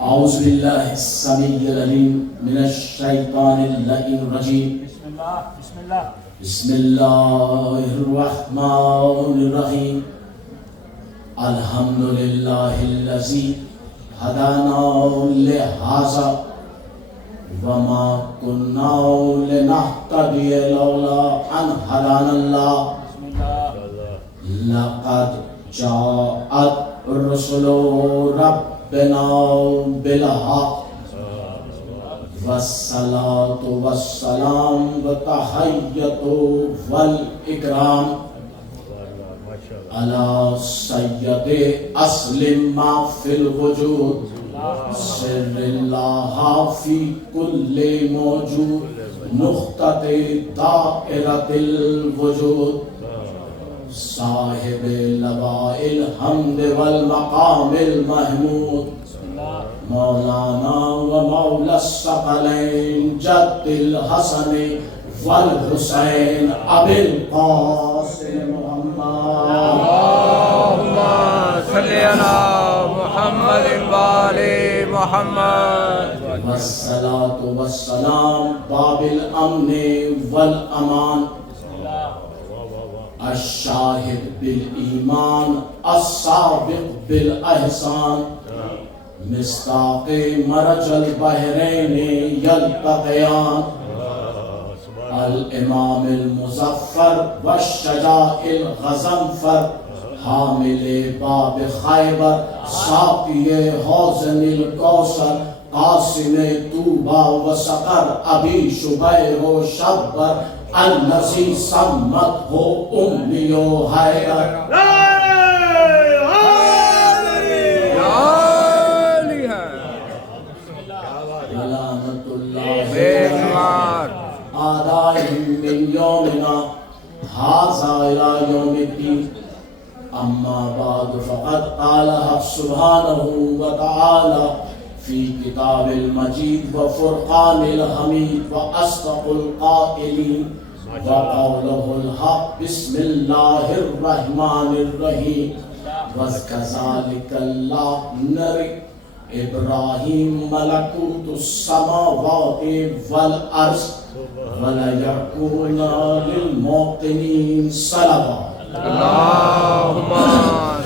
أعوذ بالله السميع العليم من الشيطان اللعين الرجيم. بسم الله الرحمن الرحيم. الحمد لله الذي هدانا لهذا وما كنا لنهتدي لولا أن هدانا الله. لقد جاءت رسل ربنا بالحق والصلاة والسلام والتحية والإكرام على سيد أصل ما في الوجود سر الله في كل موجود نقطة دائرة الوجود صاحب لواء الحمد والمقام المحمود مولانا ومولى الثقلين جد الحسن والحسين أبي القاسم محمد. اللهم صل على محمد وآل محمد. والصلاة والسلام باب الأمن والأمان الشاهد بالإيمان السابق بالإحسان مصداق مرج البحرين يلتقيان الإمام المظفر والشجاع الغضنفر حامل باب خیبر ساقی حوض الکوثر قاسم طوبى وسقر ابی شبیر و شبر الذی سمته امی حیدر. آدائهم من يومنا هذا إلى يوم الدين. أما بعد فقد قال حق سبحانه وتعالى في كتاب المجيد وفرقان الحميد وأصدق القائلين وقوله الحق بسم الله الرحمن الرحيم. وكذلك الله نري إبراهيم ملكوت السماوات والأرض وَلَيَكُونَ لِلْمُوقِنِينَ صَلَوَاتٌ. اللهم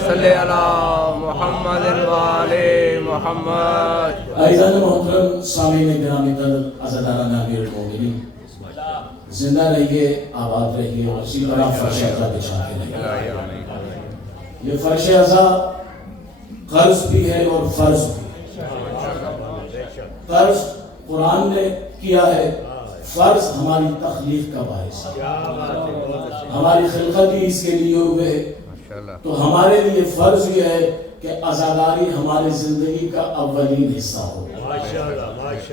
صل على محمد وآل محمد. عزیزان محترم سامعین گرامی قدر عزاداران امیر المومنین زندہ رہیے آباد رہیے اور اسی طرح فرش عزا بچھاتے رہیے. یہ فرش عزا قرض بھی ہے اور فرض بھی. قرض قرآن نے کیا ہے، فرض ہماری تخلیق کا باعث ہے، ہماری خلقت ہی اس کے لیے ہوئے ہے. تو ہمارے لیے فرض یہ ہے کہ عزاداری ہماری زندگی کا اولین حصہ ہو،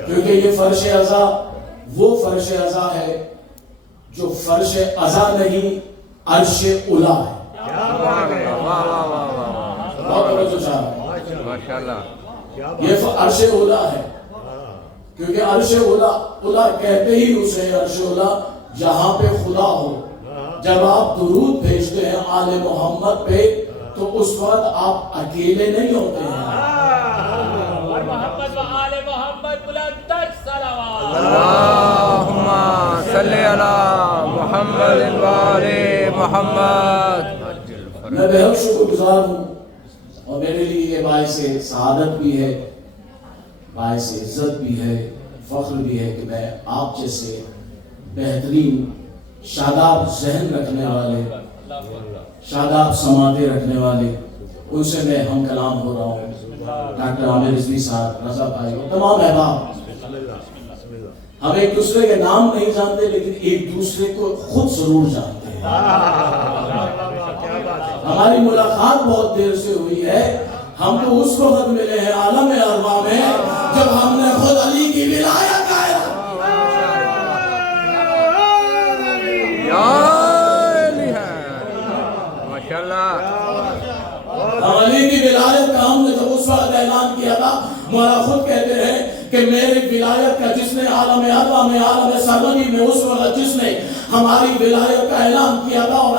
کیونکہ یہ فرش عزا وہ فرش عزا ہے جو فرش عزا نہیں عرش اولا ہے. بہت توجہ چاہیے. یہ عرش اولا ہے کیونکہ عرش اولا کہتے ہی اسے عرش اولا جہاں پہ خدا ہو. جب آپ درود بھیجتے ہیں آل محمد پہ تو اس وقت آپ اکیلے نہیں ہوتے ہیں. اور محمد و آل محمد بلند تر صلوات. اللهم صل على محمد وآل محمد. میں بہت شکر گزار ہوں اور میرے لیے یہ باعث سعادت بھی ہے، باعث عزت بھی ہے، فخر بھی ہے کہ میں آپ جیسے بہترین شاداب ذہن رکھنے والے، شاداب سماعتیں رکھنے والے ان سے میں ہم کلام ہو رہا ہوں. ڈاکٹر عامر رضوی صاحب، رضا بھائی اور تمام احباب. ہم ایک دوسرے کے نام نہیں جانتے لیکن ایک دوسرے کو خود ضرور جانتے ہیں. ہماری ملاقات بہت دیر سے ہوئی ہے. ہم تو اس وقت ملے ہیں عالم ارواح میں جب ہم نے خود علی کی ولایت گایا. علی کی ولایت کا ہم نے جب اس وقت اعلان کیا تھا، مولا خود کہتے ہیں کہ میری ولایت کا جس نے عالم ارواح میں، عالم سرمدی میں اس وقت جس نے ہماری ولایت کا اعلان کیا تھا، اور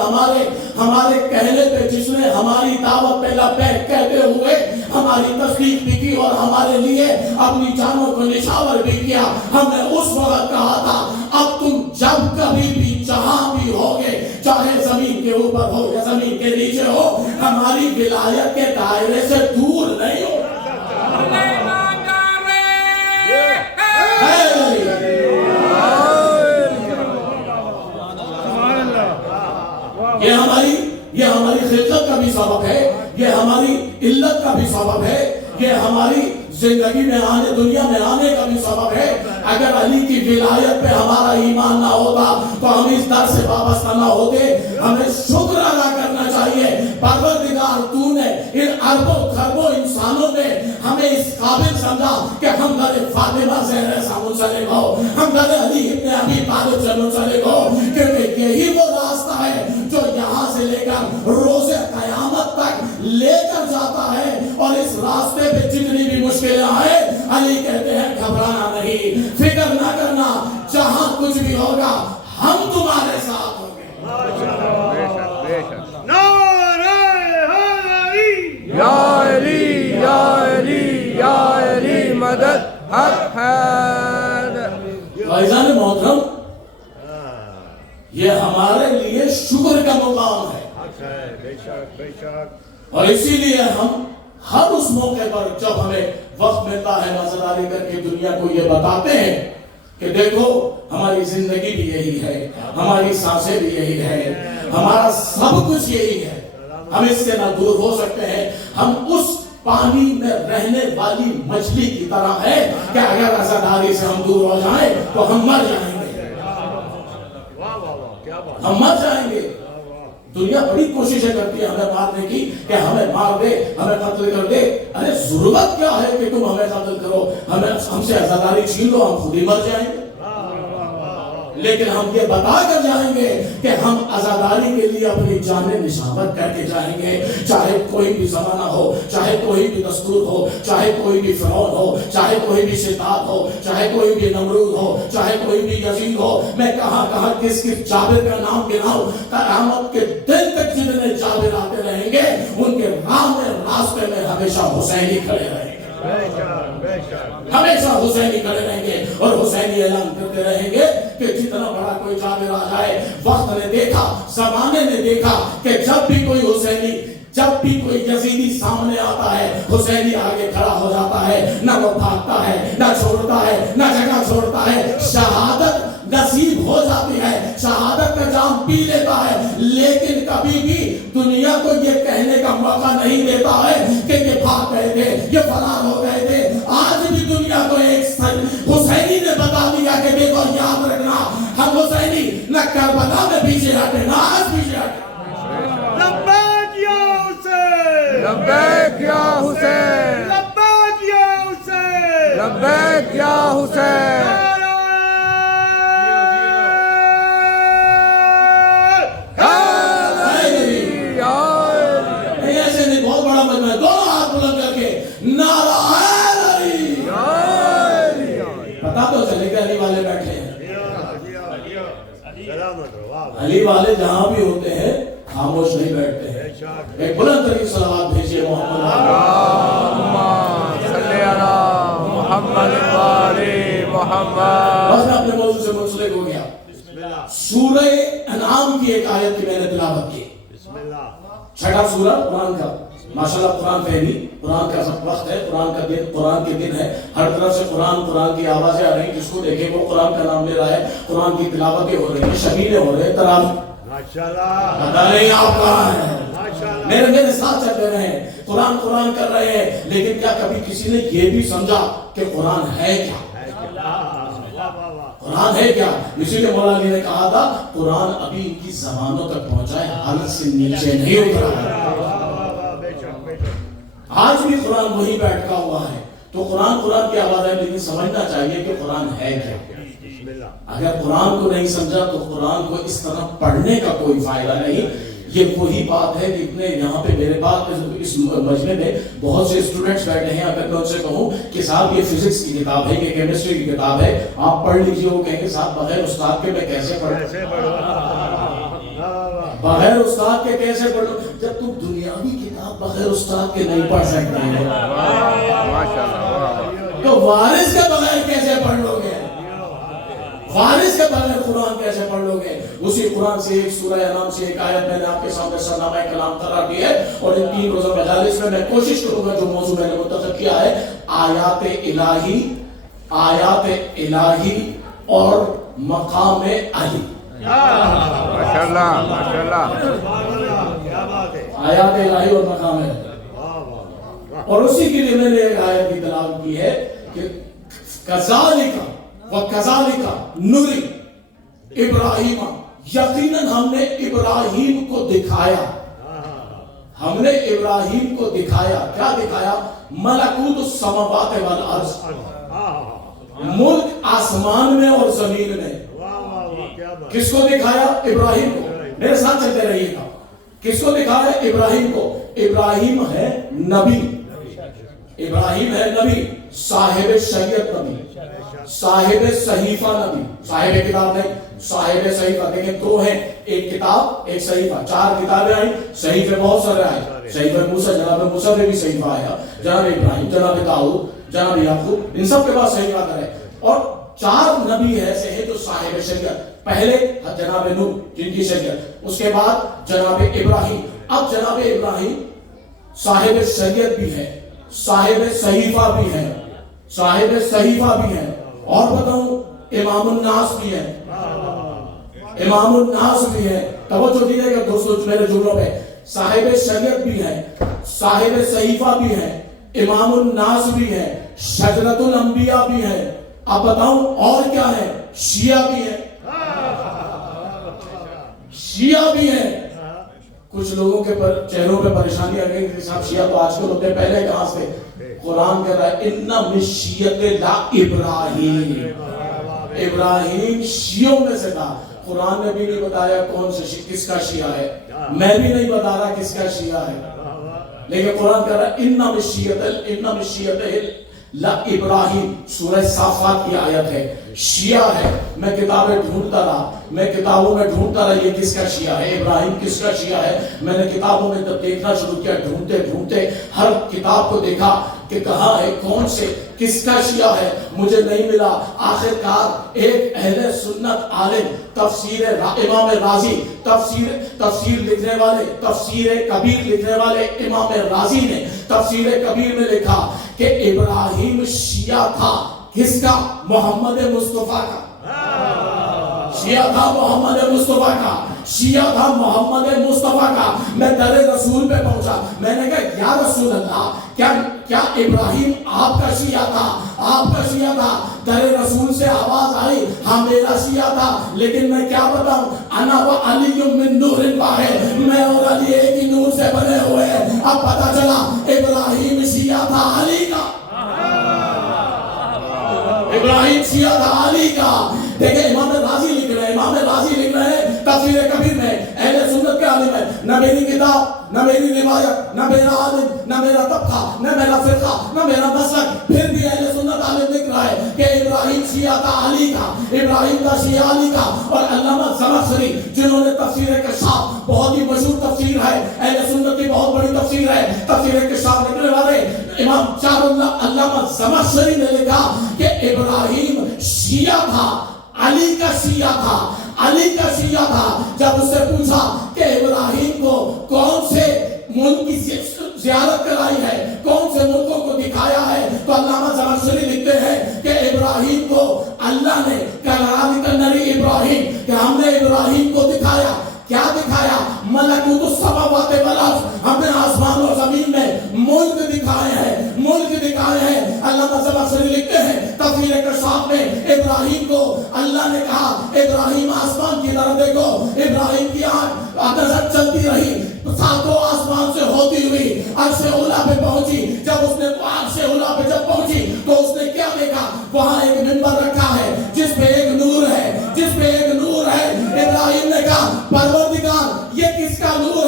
ہمارے کہنے پہ جس نے ہماری دعوت پہ لبیک کہتے ہوئے ہماری تصدیق بھی کی اور ہمارے لیے اپنی جانوں کو نشاور بھی کیا، ہم نے اس وقت کہا تھا اب تم جب کبھی بھی جہاں بھی ہوگے، چاہے زمین کے اوپر ہو یا زمین کے نیچے ہو، ہماری ولایت کے دائرے سے دور نہیں ہو۔ یہ ہماری خلقت کا بھی سبب ہے، یہ ہماری علت کا بھی سبب ہے، یہ ہماری زندگی میں آنے، دنیا میں آنے کا بھی سبب ہے۔ اگر علی کی ولایت پہ ہمارا ایمان نہ ہوتا تو ہم اس در سے وابستہ نہ ہوتے۔ ہمیں شکر ادا کرنا چاہیے، پروردگار تو نے ان اربوں خربوں انسانوں میں ہمیں اس قابل سمجھا کہ ہم در فاطمہ زہرا سے منسلک ہو، ہم در علی ابن ابی طالب سے منسلک ہو، کیونکہ یہی وہ راستہ ہے جو یہاں سے لے کر روز قیامت تک لے کر جاتا ہے۔ اور اس راستے پہ جتنی بھی مشکلیں آئے، علی کہتے ہیں گھبرانا نہیں، فکر نہ کرنا، جہاں کچھ بھی ہوگا ہم تمہارے ساتھ ہوں گے۔ یا علی یا علی یا علی مدد حق حیدر۔ فیضان محترم، یہ ہمارے لیے شکر کا مقام ہے، اور اسی لیے ہم ہر اس موقع پر جب ہمیں وقت ملتا ہے عزاداری کر کے دنیا کو یہ بتاتے ہیں کہ دیکھو ہماری زندگی بھی یہی ہے، ہماری سانسیں بھی یہی ہے، ہمارا سب کچھ یہی ہے، ہم اس سے نہ دور ہو سکتے ہیں۔ ہم اس پانی میں رہنے والی مچھلی کی طرح ہے کہ اگر عزاداری سے ہم دور ہو جائیں تو ہم مر جائیں گے، ہم مر جائیں گے۔ دنیا بڑی کوششیں کرتی ہے ہمیں مارنے کی کہ ہمیں مار دے، ہمیں قتل کر دے۔ ارے ضرورت کیا ہے کہ تم ہمیں قتل کرو، ہم سے عزاداری چھین لو، ہم خود ہی مر جائیں گے۔ لیکن ہم یہ بتا کر جائیں گے کہ ہم عزاداری کے لیے اپنی جانیں نشاور کر کے جائیں گے، چاہے کوئی بھی زمانہ ہو، چاہے کوئی بھی دستور ہو، چاہے کوئی بھی فرعون ہو، چاہے کوئی بھی شیطان ہو، چاہے کوئی بھی نمرود ہو، چاہے کوئی بھی یزید ہو۔ میں کہاں کس جابر کا نام گناؤں، قیامت کے دن تک جتنے جابر آتے رہیں گے ان کے راستے میں ہمیشہ حسینی کھڑے رہیں گے، ہمیشہ حسینی کھڑے رہیں گے، اور حسینی اعلان کرتے رہیں گے کہ جتنا بڑا کوئی جابر آ جائے۔ وقت نے دیکھا، زمانے نے دیکھا کہ جب بھی کوئی حسینی، جب بھی کوئی یزیدی سامنے آتا ہے، حسینی آگے کھڑا ہو جاتا ہے، نہ وہ بھاگتا ہے، نہ چھوڑتا ہے، نہ جگہ چھوڑتا ہے، شہادت نصیب ہو جاتی ہے، شہادت کا جام پی لیتا ہے، لیکن کبھی بھی دنیا کو یہ کہنے کا موقع نہیں دیتا ہے کہ یہ بھاگ گئے تھے، یہ فرار ہو گئے تھے۔ آج بھی دنیا کو ایک حسینی نے بتا دیا کہ دیکھو یاد رکھنا، ہم حسینی نہ کربلا میں پیچھے ہٹے، نہ آج پیچھے ہٹے۔ لبیک یا حسین، لبیک یا حسین، لبیک یا حسین، لبیک یا حسین۔ ایسے نہیں، بہت بڑا مجمع ہے، دونوں ہاتھ بلند کر کے نعرہ علی۔ پتا تو چلے کہ علی والے بیٹھے ہیں، علی والے جہاں بھی ہوتے ہیں خاموش نہیں بیٹھتے ہیں۔ ایک بلند ترین صلوات بھیجیے محمد صلی علی محمد وعلی محمد۔ بس میں اپنے موضوع سے منسلک ہو گیا۔ سورہ انعام کی ایک آیت کی میں نے تلاوت کی، چھٹا سورہ قرآن کا۔ ماشاءاللہ قرآن فہمی، قرآن کا وقت ہے، قرآن کا دن، قرآن کے دن ہے، ہر طرف سے قرآن کی آوازیں آ رہی ہیں، جس کو دیکھیں وہ قرآن کا نام لے رہا ہے، قرآن کی تلاوتیں ہو رہی ہیں، شبیلیں ہو رہے ہیں، تراویح۔ پتہ نہیں آپ کہاں ہیں، میرے ساتھ چل رہے ہیں، قرآن کر رہے ہیں، لیکن کیا کبھی کسی نے یہ بھی سمجھا کہ قرآن ہے کیا؟ قرآن ہے کیا؟ اسی لیے مولا علی نے کہا تھا قرآن ابھی ان کی زبانوں تک پہنچا ہے، حالت سے نیچے نہیں اترا ہے۔ آج بھی قرآن وہی بیٹھا ہوا ہے، تو قرآن کی آواز ہے، لیکن سمجھنا چاہیے کہ قرآن ہے کیا۔ اگر قرآن کو نہیں سمجھا تو قرآن کو اس طرح پڑھنے کا کوئی فائدہ نہیں۔ یہ وہی بات ہے کہ اتنے یہاں پہ میرے پاس اس مجمع میں بہت سے اسٹوڈنٹس بیٹھے ہیں، اگر میں ان سے کہوں کہ صاحب یہ فزکس کی کتاب ہے، یہ کیمسٹری کی کتاب ہے، آپ پڑھ لیجیے، وہ کہیں گے صاحب بغیر استاد کے میں کیسے پڑھوں، بغیر استاد کے کیسے پڑھوں؟ جب تم دنیاوی کتاب بغیر استاد کے نہیں پڑھ سکتے ہیں تو وارث کے بغیر کیسے پڑھ لو گے؟ وارث کے بغیر قرآن کیسے پڑھ لو گے؟ اسی قرآن سے ایک سورہ انعام سے ایک آیت میں نے آپ کے سامنے سرنامہ کلام قرار دی ہے، اور ان 3 روزہ مجالس میں کوشش کروں گا جو موضوع میں نے منتخب کیا ہے آیات الہی اور مقام علی۔ ماشاءاللہ ماشاءاللہ، آیات الہی اور مقام علی، اور اسی کے لیے میں نے ایک آیت کی تلاوت کی ہے کہ کذالک وَكَذَلِكَ نُرِي ابراہیم، یقیناً ہم نے ابراہیم کو دکھایا، ہم نے ابراہیم کو دکھایا، کیا دکھایا؟ ملکوت السماوات والارض، ملک آسمان میں اور زمین میں۔ کس کو دکھایا؟ ابراہیم کو۔ میرے ساتھ چلتے رہیے گا، کس کو دکھایا؟ ابراہیم کو۔ ابراہیم ہے نبی، ابراہیم ہے نبی، صاحب شریعت نبی، صاحب صحیفہ نبی، صاحب کتاب نہیں، صاحب صحیفہ۔ دیکھیں 2 ہیں، ایک کتاب ایک صحیفہ، 4 کتابیں آئیں، صحیفے بہت سارے آئے، صحیفہ موسیٰ، جناب موسیٰ میں بھی صحیفہ آیا، جناب ابراہیم، جناب داؤد، جناب یعقوب، ان سب کے بعد صحیفہ کرے، اور 4 نبی ایسے ہیں جو صاحب شریعت، پہلے جناب نوح جن کی شریعت، اس کے بعد جناب ابراہیم، اب جناب ابراہیم صاحب شریعت بھی ہے، صاحب صحیفہ بھی ہے، صاحب صحیفہ بھی ہے، اور بتاؤں امام الناس بھی ہے، امام الناس بھی ہے۔ توجہ دیجیے گا دوستو میرے جملوں پہ، صاحب شریعت بھی ہے، صاحب صحیفہ بھی ہے، امام الناس بھی ہے، شجرۃ الانبیاء بھی ہے، اب بتاؤں اور کیا ہے؟ شیعہ بھی ہے، شیعہ بھی ہے۔ کچھ لوگوں کے چہروں پہ پریشانی آ گئی کہ صاحب شیعہ تو آج کل ہوتے ہیں، پہلے کہاں سے؟ قرآن کہہ رہا ہے ان من شیعۃ لا ابراہیم، ابراہیم شیعوں میں سے تھا۔ قرآن نے بھی نہیں بتایا کون سے کس کا شیعہ ہے، میں بھی نہیں بتا رہا کس کا شیعہ ہے، لیکن قرآن کہہ رہا ہے ان من شیعۃ لا ابراہیم۔ سورہ صافات کی آیت ہے، شیعہ ہے۔ میں کتابیں ڈھونڈتا رہا، میں کتابوں میں ڈھونڈتا رہا یہ کس کا شیعہ ہے، ابراہیم کس کا شیعہ ہے۔ میں نے کتابوں میں جب دیکھنا شروع کیا، ڈھونڈتے ڈھونڈتے ہر کتاب کو دیکھا کہ کہاں ہے، کون سے کس کا شیعہ ہے، مجھے نہیں ملا۔ آخر کار ایک اہل سنت عالم، تفسیر امام رازی، تفسیر لکھنے والے، تفسیر کبیر لکھنے والے امام رازی نے تفسیر کبیر میں لکھا کہ ابراہیم شیعہ تھا کس کا؟ محمد مصطفیٰ کا، شیعہ تھا محمد مصطفیٰ کا، شیعہ تھا محمد مصطفیٰ کا۔ میں در رسول پہ پہنچا، میں نے کہا یا رسول اللہ، کیا ابراہیم آپ کا شیعہ تھا؟ آپ کا شیعہ تھا۔ در رسول سے آواز آئی ہاں میرا شیعہ تھا، لیکن میں کیا بتاؤں، انا و علی من نور واحد، میں اور علی ایک ہی نور سے بنے ہوئے ہیں۔ اب پتا چلا ابراہیم شیعہ تھا علی کا، ابراہیم شیعہ تھا علی کا۔ دیکھیں امام رازی لکھ رہے ہیں، امام رازی لکھ رہے ہیں تفسیر کبیر میں، اہل سنت کے عالم ہے، نہ میری کتاب، نہ میری روایت، نہ میرا عالم، نہ میرا طبقہ، نہ میرا فرقہ، نہ میرا مسلک، پھر بھی اہل سنت عالم لکھ رہا ہے کہ ابراہیم شیعہ تھا علی کا، ابراہیم کا شیعہ علی کا۔ اور علامہ زمخشری جنہوں نے تفسیر کشاف، بہت ہی مشہور تفسیر ہے، اہل سنت کی بہت بڑی تفسیر ہے، تفسیر کشاف لکھنے والے امام چار اللہ علامہ زمخشری نے لکھا کہ ابراہیم شیعہ تھا، علی کا شیعہ تھا، علی کا شیعہ تھا۔ جب اس سے پوچھا کہ ابراہیم کو کون سے ملک کی زیارت کرائی ہے، کون سے ملکوں کو دکھایا ہے، تو علامہ زمخشری لکھتے ہیں کہ ابراہیم کو اللہ نے کذالک نری ابراہیم، کہ ہم نے ابراہیم کو دکھایا۔ کیا دکھایا؟ ملکوت السماوات والارض، ہم نے آسمان اور زمین میں ملک دکھائے ہیں، ملک دکھائے ہیں۔ علامہ زمخشری لکھتے ہیں تفسیر کشاف میں ابراہیم کو اللہ نے کہا ابراہیم آسمان کی طرف دیکھو، ابراہیم کی آنکھ نظر چلتی رہی، ساتوں آسمان سے ہوتی ہوئی عرش اولیٰ پہ پہنچی۔ جب اس نے عرش اولیٰ پہ جب پہنچی تو اس نے کیا دیکھا؟ وہاں ایک منبر رکھا ہے جس پہ ایک نور ہے، جس پہ ایک نور ہے۔ ابراہیم نے کہا پروردگار یہ کس کا نور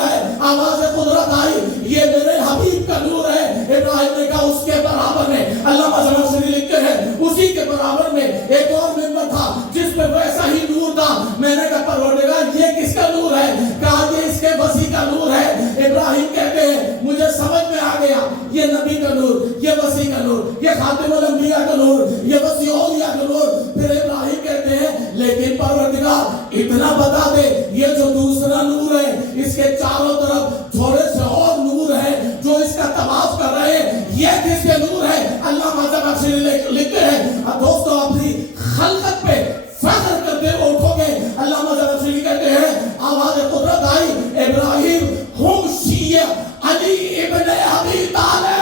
اولیاء کا نور، یہ وسیع اولیاء کا نور۔ پھر ابراہیم کہتے ہیں لیکن پروردگار اتنا بتا دے یہ جو دوسرا نور ہے اس کے چاروں طرف تھوڑے سے اور نور ہے جو اس کا طواف کر رہے ہیں، یہ کس کے نور ہے؟ اللہ مذہب اکثر لکھتے ہیں دوستو اپنی خلقت پہ فخر کرتے ہوئے اٹھو گے۔ اللہ مذہب اکثر کہتے ہیں آواز قدرت آئی ابراہیم ہم شیعہ علی ابن ابی طالب۔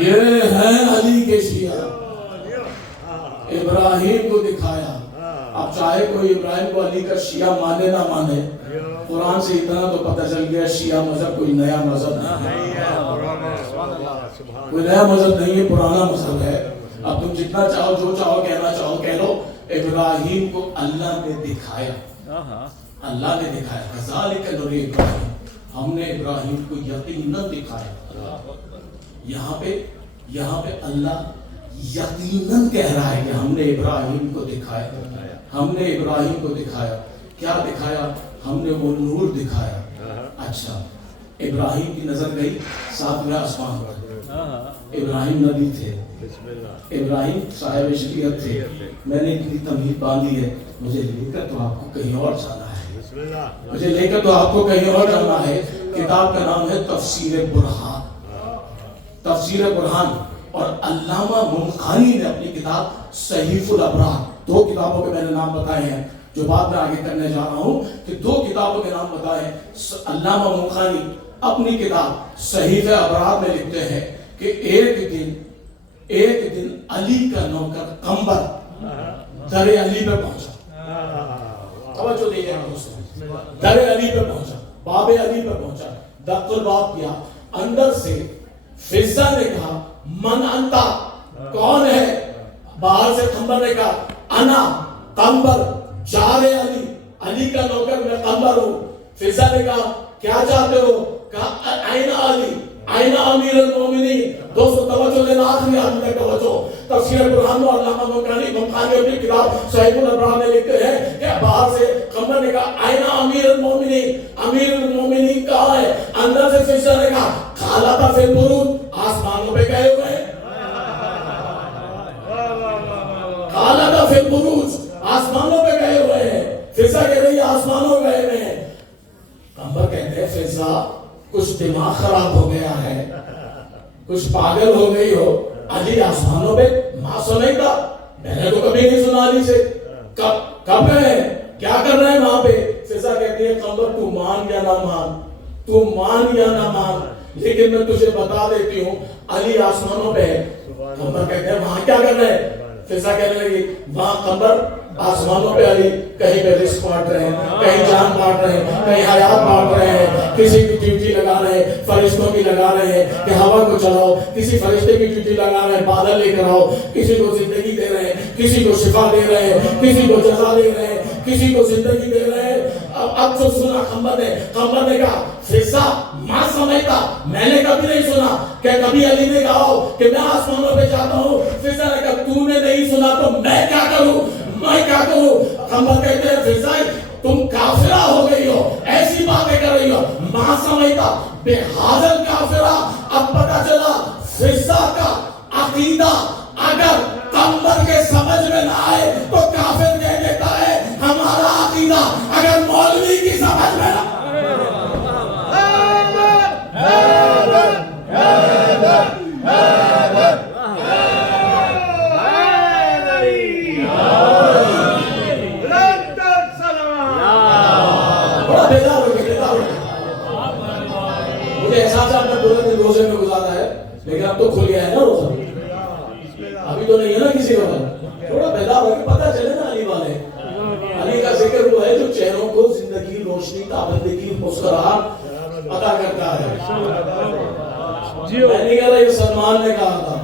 یہ ہے علی کے شیعہ، ابراہیم کو دکھایا۔ اب چاہے کوئی ابراہیم کو علی کا شیعہ مانے نہ مانے، قرآن سے اتنا تو پتہ چل گیا شیعہ مذہب کوئی نیا مذہب نہیں ہے، کوئی نیا مذہب نہیں ہے، پرانا مذہب ہے۔ اب تم جتنا چاہو جو چاہو کہنا چاہو کہہ لو، ابراہیم کو اللہ نے دکھایا، اللہ نے دکھایا۔ کذالک نری ابراہیم، ہم نے ابراہیم کو یقیناً دکھایا۔ یہاں پہ اللہ یقیناً کہہ رہا ہے کہ ہم نے ابراہیم کو دکھایا، ہم نے ابراہیم کو دکھایا۔ کیا دکھایا؟ ہم نے وہ نور دکھایا۔ اچھا، ابراہیم کی نظر گئی ساتویں آسمان پر، ابراہیم نبی تھے، ابراہیم صاحب شریعت تھے۔ میں نے اتنی تمہید باندھی ہے، مجھے لے کر تو آپ کو کہیں اور جانا ہے، مجھے لے کر تو آپ کو کہیں اور جانا ہے۔ کتاب کا نام ہے تفسیر برہان، تفسیر برہان، اور علامہ ممخانی نے اپنی کتاب صحیف الابرار، دو کتابوں کے میں نے نام بتائے ہیں جو بعد میں آگے کرنے جا رہا ہوں کہ دو کتابوں کے نام بتائے ہیں۔ علامہ ممخانی اپنی کتاب صحیف ابرار میں لکھتے ہیں کہ ایک دن علی کا نوکر قمبر در علی پہ پہنچا، توجہ دیجیے دوستو، در علی پہ پہنچا، باب علی پہ پہنچا، دق الباب کیا، اندر سے فضہ نے کہا من انتا، کون ہے؟ باہر سے قمبر نے کہا انا قمبر جار علی، علی کا نوکر میں قمبر ہوں۔ فضہ نے کہا کیا چاہتے ہو؟ کہا این علی، این امیر المومنین۔ دوستو توجہ دینا، آخری آدمی تک توجہ۔ تفسیر برہان اور علامہ ممخانی اپنی کتاب صحیح الابرار میں لکھتے ہیں کہ باہر سے قمبر نے کہا این امیر المومنین، امیر المومنین کہاں ہے؟ اندر سے فضہ نے کہا خالہ فی البروج، آسمانوں پہ گئے ہوئے ہیں، خالہ فی البروج، آسمانوں پہ گئے ہوئے ہیں۔ فضہ کہہ رہی ہے آسمانوں گئے ہوئے ہیں۔ قمبر کہتے ہیں فضہ کچھ دماغ خراب ہو گیا ہے، کچھ پاگل ہو گئی ہو، علی آسمانوں پہ؟ ماں سنیں گا، میں نے تو کبھی نہیں سنا علی سے، کب ہے، کیا کر رہے ہیں وہاں پہ؟ فضہ کہتی ہے قمبر تو مان یا نہ مان، تو مان یا نہ مان، لیکن میں تجھے بتا دیتی ہوں علی آسمانوں پہ ہے۔ قمبر کہتے ہیں وہاں کیا کر رہے ہیں؟ فضہ کہنے لگی وہاں قمبر آسمانوں پہ علی کہیں پہ رزق بانٹ رہے ہیں، کہیں جان بانٹ رہے ہیں، کہیں حیات بانٹ رہے ہیں، کسی کی ڈیوٹی لگا رہے ہیں، فرشتوں کی لگا رہے ہیں کہ ہوا کو چلاؤ، کسی فرشتے کی ڈیوٹی لگا رہے ہیں بادل لے کر آؤ، کسی کو زندگی دے رہے ہیں، کسی کو شفا دے رہے ہیں، کسی کو جزا دے رہے ہیں، کسی کو زندگی دے رہے ہیں۔ اب جو سنا قمبر نے کہا فضہ ماں سمجھتا، میں نے کبھی نہیں سنا کہ کبھی علی نے کہا ہو کہ میں آسمانوں پہ جاتا ہوں۔ فضہ نے کہا تو نے نہیں سنا تو میں کیا کروں، میں کیا کروں؟ قمبر کہتے ہیں فضہ تم کافرہ ہو گئی ہو، ایسی باتیں کر رہی ہو، ماں سمجھتا بے حاضر کافرہ۔ اب پتہ چلا فضہ کا عقیدہ اگر قمبر کے سمجھ میں نہ آئے تو کافر کہہ دیتا ہے ہمارا عقیدہ اگر مولوی کی سمجھ میں نہ روزے میں گزارا ہے، لیکن اب تو کھل گیا ہے نا روزہ، ابھی تو نہیں ہے نا کسی کا۔ تھوڑا بیدار ہو کے پتہ چلے نا علی والے، علی کا ذکر وہ ہے جو چہروں کو زندگی، روشنی، تابندگی، مسکراہٹ عطا کرتا ہے۔ میں نہیں کہہ رہا یہ سلمان نے کہا تھا،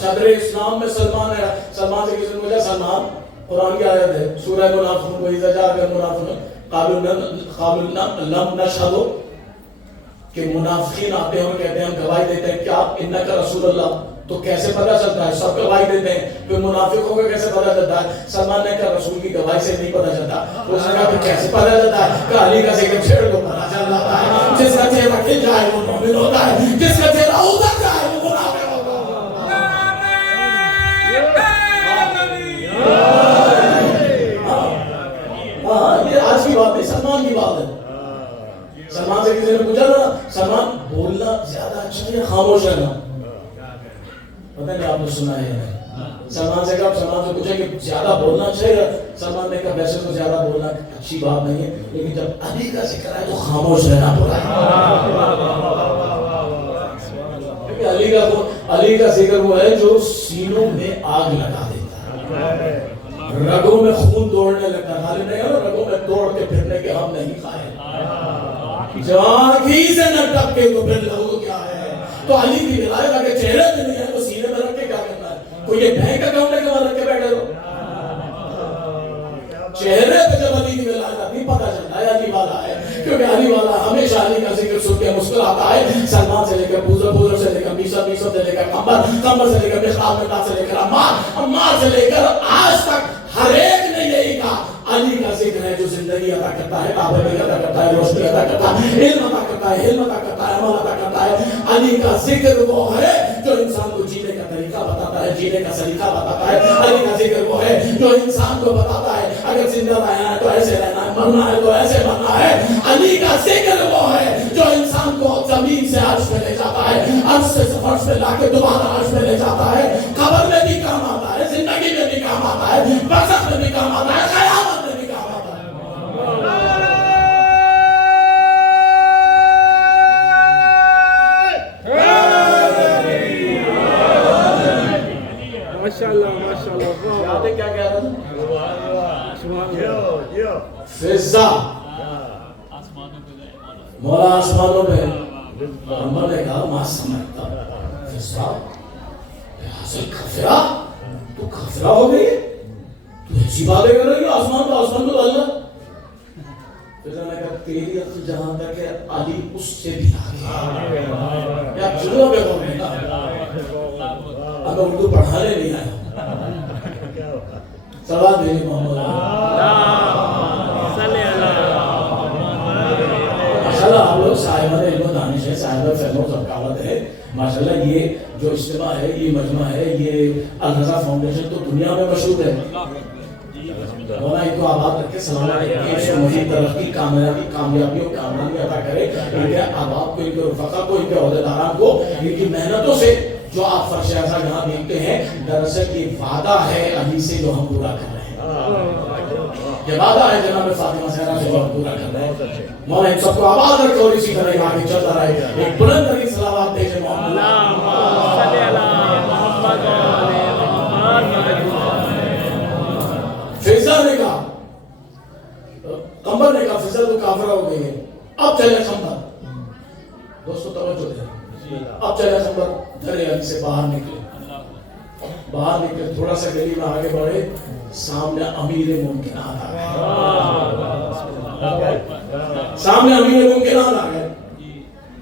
صدر اسلام میں سلمان ہے۔ سلمان سے کسی نے پوچھا سلمان، قرآن کی آیت ہے سورہ منافقون کو اذا جاء المنافقون قالوا لم نشهد کہ منافقین آتے ہیں اور کہتے ہیں ہم گواہی دیتے ہیں کیا انک رسول اللہ، تو کیسے پتا چلتا ہے؟ سب گواہی دیتے ہیں، پھر منافقوں کو کیسے پتا چلتا ہے؟ سلمان نے کہا رسول کی گواہی سے نہیں پتا چلتا. اس نے کہا پھر کیسے پتا چلتا ہے؟ کہ علی کا ذکر چھیڑ دو پتا چل جاتا ہے. جس کا چہرہ کھل جائے وہ مومن ہوتا ہے، جس کا چہرہ ادھر جائے وہ منافق ہوتا ہے. ہاں یہ آج کی بات ہے، سلمان کی بات ہے. سلمان سے کسی نے پوچھا نا سلمان بولنا زیادہ اچھا ہے یا خاموش رہنا؟ پتہ نہیں آپ نے سنا ہے. سلمان سے کہا، سلمان سے پوچھا کہ زیادہ بولنا اچھا ہے؟ سلمان نے کہا ویسے تو زیادہ بولنا اچھی بات نہیں ہے، لیکن جب علی کا ذکر ہے تو خاموش رہنا برا ہے. علی کا ذکر وہ ہے جو سینوں میں آگ لگا دیتا ہے، رگوں میں خون دوڑنے لگتا ہے. خالی نہیں ہے رگوں میں دوڑ کے پھرنے کے ہم نہیں کھائے. جان ہی سے نہ ٹپ کے تو پھر لہو کیا ہے. تو علی کی ولایت اگر چہرے پہ نہیں ہے تو سینے میں رکھ کے کیا کرنا ہے؟ کوئی یہ بینک اکاؤنٹ ہے کہ وہاں رکھ کے بیٹھے رہو؟ چہرے پہ جب علی کی ولایت آتی پتہ چلتا ہے علی والا ہے. کیونکہ علی والا ہمیشہ علی کا ذکر سن کے مسکراتا ہے. سلمان سے لے کر بوزر سے لے کر میسا سے لے کر کمبر سے لے کر مخدام سے لے کر عمار سے لے کر آج تک ہر ایک نے یہی کہا علی کا ذکر ہے جو زندگی عطا کرتا ہے، کامیابی عطا کرتا ہے، روشنی عطا کرتا ہے، علم عطا کرتا ہے، علم عطا کرتا ہے، عمل عطا کرتا ہے. علی کا ذکر وہ ہے جو انسان کو جینے کا طریقہ بتاتا ہے، جینے کا سلیقہ بتاتا ہے. علی کا ذکر وہ ہے جو انسان کو بتاتا ہے اگر زندہ رہنا ہے تو ایسے رہنا ہے، مرنا ہے تو ایسے مرنا ہے. علی کا ذکر وہ ہے جو انسان کو زمین سے عرش میں لے جاتا ہے، عرش سے فرش میں لا کے دوبارہ عرش میں لے جاتا ہے. قبر میں بھی کام آتا ہے، زندگی میں بھی کام آتا ہے، برزخ میں بھی کام آتا ہے، قیامت میں بھی کام آتا ہے. ماشاءاللہ ماشاءاللہ. یاد ہے کیا کہہ رہا تھا؟ فضا مولا آسمانوں پہ. پیغمبر نے کہا ما سمجھتا فضا حاصل کافرہ، تو کافرہ ہو گئی، تو ایسی باتیں کر رہی ہے آسمان تو اللہ. فضا نے کہا تیری عقل جہاں تک ہے علی اس سے بھی آگے. یا جنوب پہ ہو گئی نا. اگر اردو پڑھانے نہیں آیا سوال دینے محمد ماشاءاللہ. آپ لوگ صاحبہ علم و دانش ہے، صاحبہ فہم و ذکاوت ہے. ماشاءاللہ یہ جو اجتماع ہے، یہ مجمع ہے، یہ الرضا فاؤنڈیشن تو دنیا میں مشہور ہے. مولا ان کو آباد رکھ کے سلامت رکھے، اس کو مزید ترقی، کامیابی اور کامیابی عطا کرے. ان کے آباد کو، ان کے رفقا کو، ان کے عہدیداران کو، ان کی محنتوں سے جو آپ فرش اعضا یہاں دیکھتے ہیں دراصل یہ وعدہ ہے علی سے جو ہم پورا کر رہے ہیں. یہ وعدہ ہے جناب فاطمہ زہرا سے جو ہم پورا کر رہے ہیں. مولا ان سب کو آباد رکھے اور اسی طرح آگے چلتا رہے. ایک بلند ترین صلوات دیجیے محمد. فضا نے کہا، قمر نے کہا فضا تو کافرہ ہو گئی ہے، اب چلے قمر. دوستو توجہ دیں، اب چلے قمر گھر علی سے باہر نکلے. تھوڑا سا گلی میں آگے بڑھے، سامنے امیر ممکنات آ گئے. سامنے امیر ممکنات آ گئے.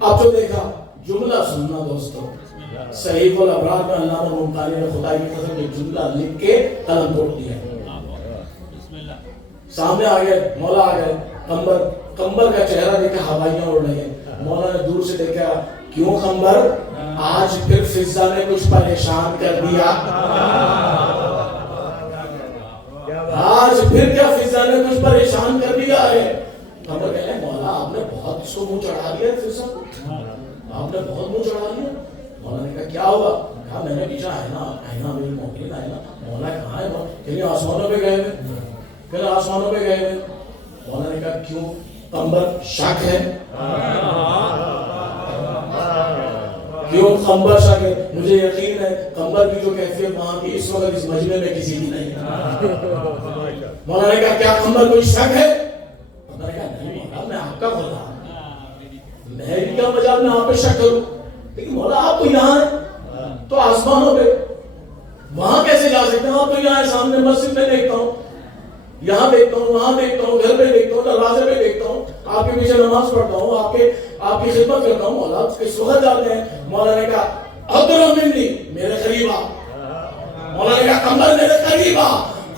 اب جو دیکھا جملہ سننا دوستو، صحیح الابرار میں علامہ ممتانی نے خدائی کی قسم ایک جملہ لکھ کے قلم توڑ دیا. سامنے آ گئے، مولا آ گئے. قمر کا چہرہ دیکھا ہوائیاں اڑ رہی ہیں. مولا نے دور سے دیکھا، کیوں قمر آج پھر فضا نے کچھ پریشان کر دیا؟ آج پھر کیا فضا نے کچھ پریشان کر دیا ہے؟ قمر کہنے مولا آپ نے بہت اس کو منہ چڑھا دیا فضا کو، آپ نے بہت منہ چڑھا دیا. مولا نے کہا کیا ہوگا؟ کہا میں نے پیچھا آئینہ میری موکلین آئینہ. مولا کہاں ہے؟ کہنے آسمانوں پہ گئے ہوئے. مولا نے کہا کیوں قمر شک ہے؟ کیوں قمر شک ہے؟ مجھے یقین ہے قمر کی جو کیفیت وہاں کی اس وقت اس مجمع میں کسی کی نہیں. مولا نے کہا کیا قمر کوئی شک ہے؟ مولا نے کہا نہیں مولا، میں آپ کا خدا، میں کیا مجال میں آپ پہ شک کروں؟ لیکن مولا آپ تو یہاں ہیں، تو آسمانوں پہ وہاں کیسے جا سکتے ہیں؟ آپ تو یہاں سامنے مسجد میں دیکھتا ہوں، یہاں دیکھتا ہوں، وہاں دیکھتا ہوں، گھر پہ دیکھتا ہوں، دروازے پہ دیکھتا ہوں، آپ کے پیچھے نماز پڑھتا ہوں، آپ کی خدمت کرتا ہوں. مولا کس وقت جاتے ہیں؟ مولا نے کہا ادرو منی میرے قریب آ. مولا نے کہا قمر میرے قریب آ.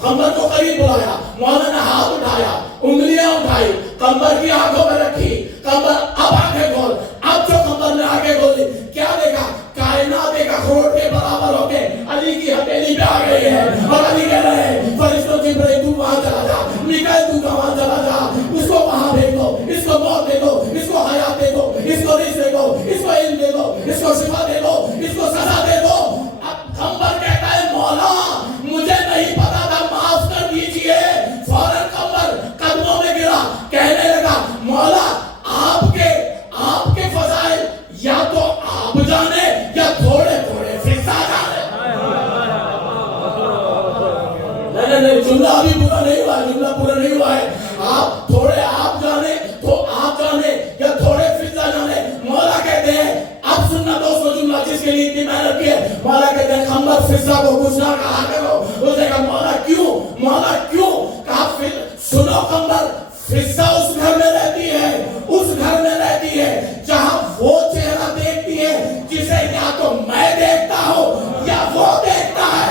قمر کو قریب بلایا. مولا نے ہاتھ اٹھایا, انگلیاں اٹھائی, قمر کی آنکھوں میں رکھی. قمر اب آنکھیں کھول. اب جو قمر نے آنکھیں کھولی کیا دیکھا؟ کائنات ایک اخروٹ کے برابر ہو کے علی کی ہتھیلی پہ آ گئی ہے. اور علی کہہ رہے ہیں فرشتوں جبرائیل تو وہاں چلا جا, میکائیل تو وہاں چلا جا, اس کو وہاں بھیج دو, اس کو موت دے دو, اس کو حیات دے دو, اس کو رزق دے دو, اس کو علم دے دو, اس کو شفا دے دو, اس کو سزا دے دو. اب قمر کہتا ہے مولا مجھے نہیں پتا تھا, معاف کر دیجئے. فوراً قمر قدموں میں گرا, کہنے لگا مولا آپ کے فضائل یا تو آپ جانے یا تھوڑے تھوڑے فضا جانے. نہیں, جملہ ابھی پورا نہیں ہوا ہے, جملہ پورا نہیں ہوا ہے. آپ تھوڑے آپ جانے تو آپ جانے یا تھوڑے فضا جانے. مولا کہتے ہیں اب سننا دوستو جملہ جس کے لیے اتنی محنت کی ہے. مولا کہتے ہیں قمر فضا کو کچھ نہ کہا کرو. اس نے کہا مولا کیوں؟ کہا سنو قمر, فضا اس گھر میں رہتی ہے جہاں وہ چہرہ دیکھتی ہے جسے یا تو میں دیکھتا ہوں یا وہ دیکھتا ہے.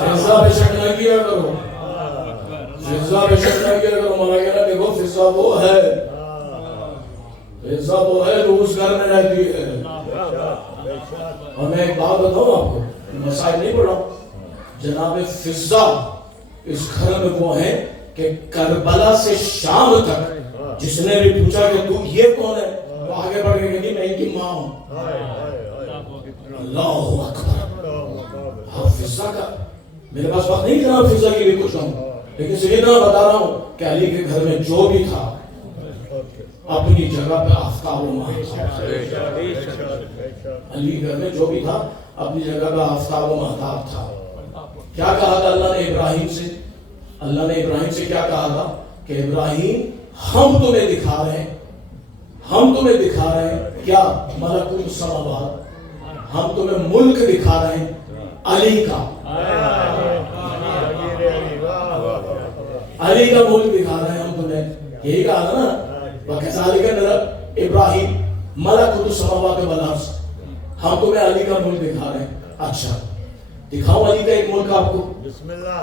فضا بے شک نہ کیا کرو, فضا بے شک نہ کیا کرو. مولا کہنا دیکھو فضا وہ ہے جو اس گھر میں رہتی ہے. اور میں ایک بات بتاؤں آپ کو, مسائل نہیں پڑھ رہا ہوں. جناب فضا اس گھر میں وہ ہیں کہ کربلا سے شام تک جس نے بھی پوچھا کہ تو یہ کون ہے, وہ آگے بڑھ کے کہتی میں ان کی ماں ہوں. اللہ اکبر. آپ فضا کا, میرے پاس وقت نہیں جناب فضا کے لیے کچھ کہوں, لیکن صرف اتنا بتا رہا ہوں کہ علی کے گھر میں جو بھی تھا اپنی جگہ پہ آفتاب و مہتاب. علی گھر میں جو بھی تھا اپنی جگہ پہ آفتاب و مہتاب تھا. کیا کہا تھا اللہ نے ابراہیم سے؟ اللہ نے ابراہیم سے کیا کہا تھا کہ ابراہیم ہم تمہیں دکھا رہے ہیں کیا ملکوت السماوات, ہم تمہیں ملک دکھا رہے ہیں علی کا ملک دکھا رہے ہیں ہم تمہیں. یہی کہا تھا نا وَكَذَلِكَ نَرَى إِبْرَاهِيمَ مَلَكُوتُ السَّمَاوَاتِ وَالْأَرْضِ, ہم تمہیں علی کا ملک دکھا رہے ہیں. اچھا دکھاؤں علی کا ایک ملک آپ کو,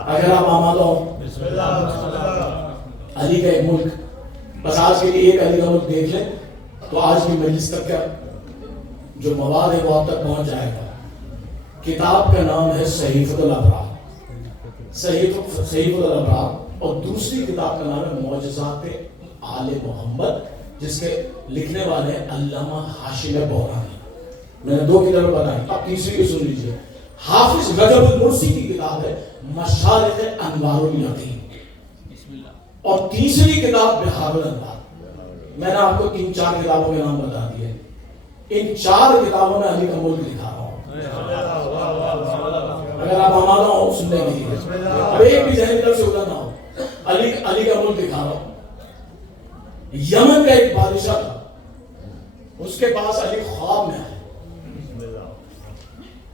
اگر آپ آمادہ ہو. علی کا ایک ملک, بس آج کے لیے ایک علی کا ملک دیکھ لیں تو آج کی مجلس تک کا جو مواد ہے وہ آپ تک پہنچ جائے گا. کتاب کا نام ہے صحیفۃ الابرار, صحیفۃ الابرار, اور دوسری کتاب کا نام ہے معجزات آل محمد, جس کے لکھنے والے ہیں علامہ ہاشم بورانی. میں نے دو کتابیں بتائی, اب تیسری بھی سن لیجیے. حافظ رجب المرسی کی کتاب ہے مشارق انوار الیقین, اور تیسری کتاب بحار الانوار. میں نے آپ کو 3-4 کتابوں کے نام بتا دیے. ان 4 کتابوں میں علی کا ملک لکھا رہا ہوں, اگر آپ آمادہ ہو سننے کے لیے. اب ایک بھی ذہن طرف سے ادھر نہ ہو. علی کا ملک دکھا رہا ہوں. یمن کا ایک بادشاہ تھا, اس کے پاس علی خواب میں آئے,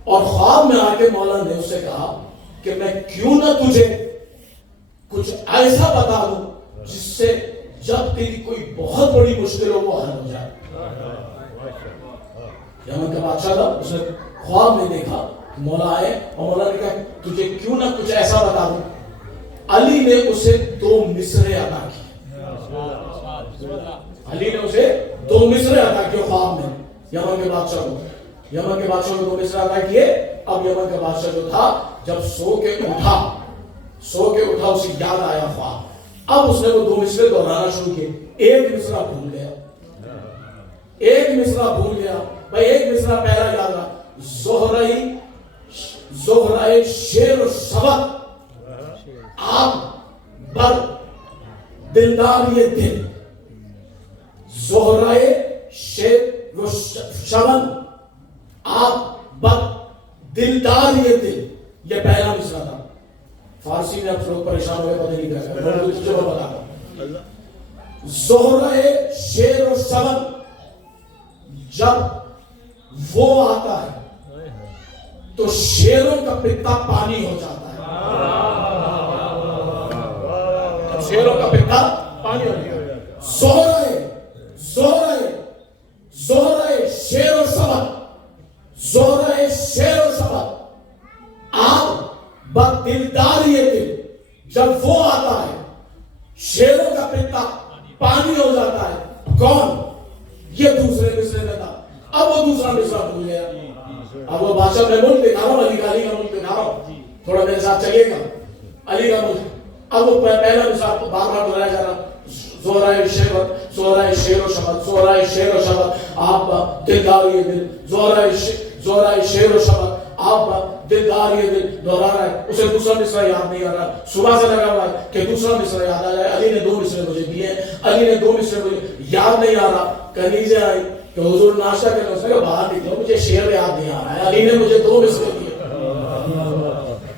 اور خواب میں آ کے مولا نے اس سے کہا کہ میں کیوں نہ تجھے کچھ ایسا بتا دوں جس سے جب تیری کوئی بہت بڑی مشکل ہو وہ حل ہو جائے. یمن کا بادشاہ تھا, اس نے خواب میں دیکھا مولا آئے اور مولا نے کہا تجھے کیوں نہ کچھ ایسا بتا دوں. علی نے اسے 2 مصرے عطا کیے. علی نے اسے 2 مصرے عطا کیے خواب میں یمن کے بادشاہ کو. 2 مصرے عطا کیے. اب یمن کا بادشاہ جو تھا جب سو کے اٹھا اسے یاد آیا خواب. اب اس نے وہ 2 مصرے دہرانا شروع کیے. ایک مصرا بھول گیا. بھائی ایک مصرا پہلا یاد رہا, زہرائے شیر و شبق آپ بر دلدار یہ دل. زہرائے شیر و شبق آپ بر دلدار یہ دل, یہ پہلا مصرا تھا. فارسی میں اب لوگ پریشان ہوئے, پتہ نہیں کیا کریں, میں تجھے بتاتا. زہرائے شیر و شبق جب وہ آتا ہے تو شیروں کا پتا پانی ہو جاتا ہے. اب شیروں کا پتا پانی ہو جاتا ہے. زہرہ شیر و سبق، زہرہ شیر و سبق. آپ بدلداری دل جب وہ آتا ہے شیروں کا پتا پانی ہو جاتا ہے. کون؟ یہ دوسرے مصرے میں تھا. اب وہ دوسرا مصرا بھول گیا. اب وہ بادشاہ میں ملک دکھا رہا ہوں، علی کا ملک دکھا رہا ہوں، تھوڑا میرے ساتھ چلیے گا. علی کا ملک. اب وہ پہلا مصرا بار بار دہرایا جا رہا، زہرہ شیر و شبق، زہرہ شیر و شبق آپ دلداری دل، زہرہ شیر و شبق آپ دلداری دل دہرا رہا ہے. اسے دوسرا مصرا یاد نہیں آ رہا. صبح سے لگا ہوا ہے کہ دوسرا مصرا یاد آ جائے. علی نے 2 مصرے مجھے دیے ہیں، علی نے 2 مصرے مجھے یاد نہیں آ رہا. کنیزیں آئی کہ حضور ناشتہ کرنے، اس نے کہا باہر نکلو، مجھے شعر یاد نہیں آ رہا ہے. علی نے مجھے 2 مصرے دیے.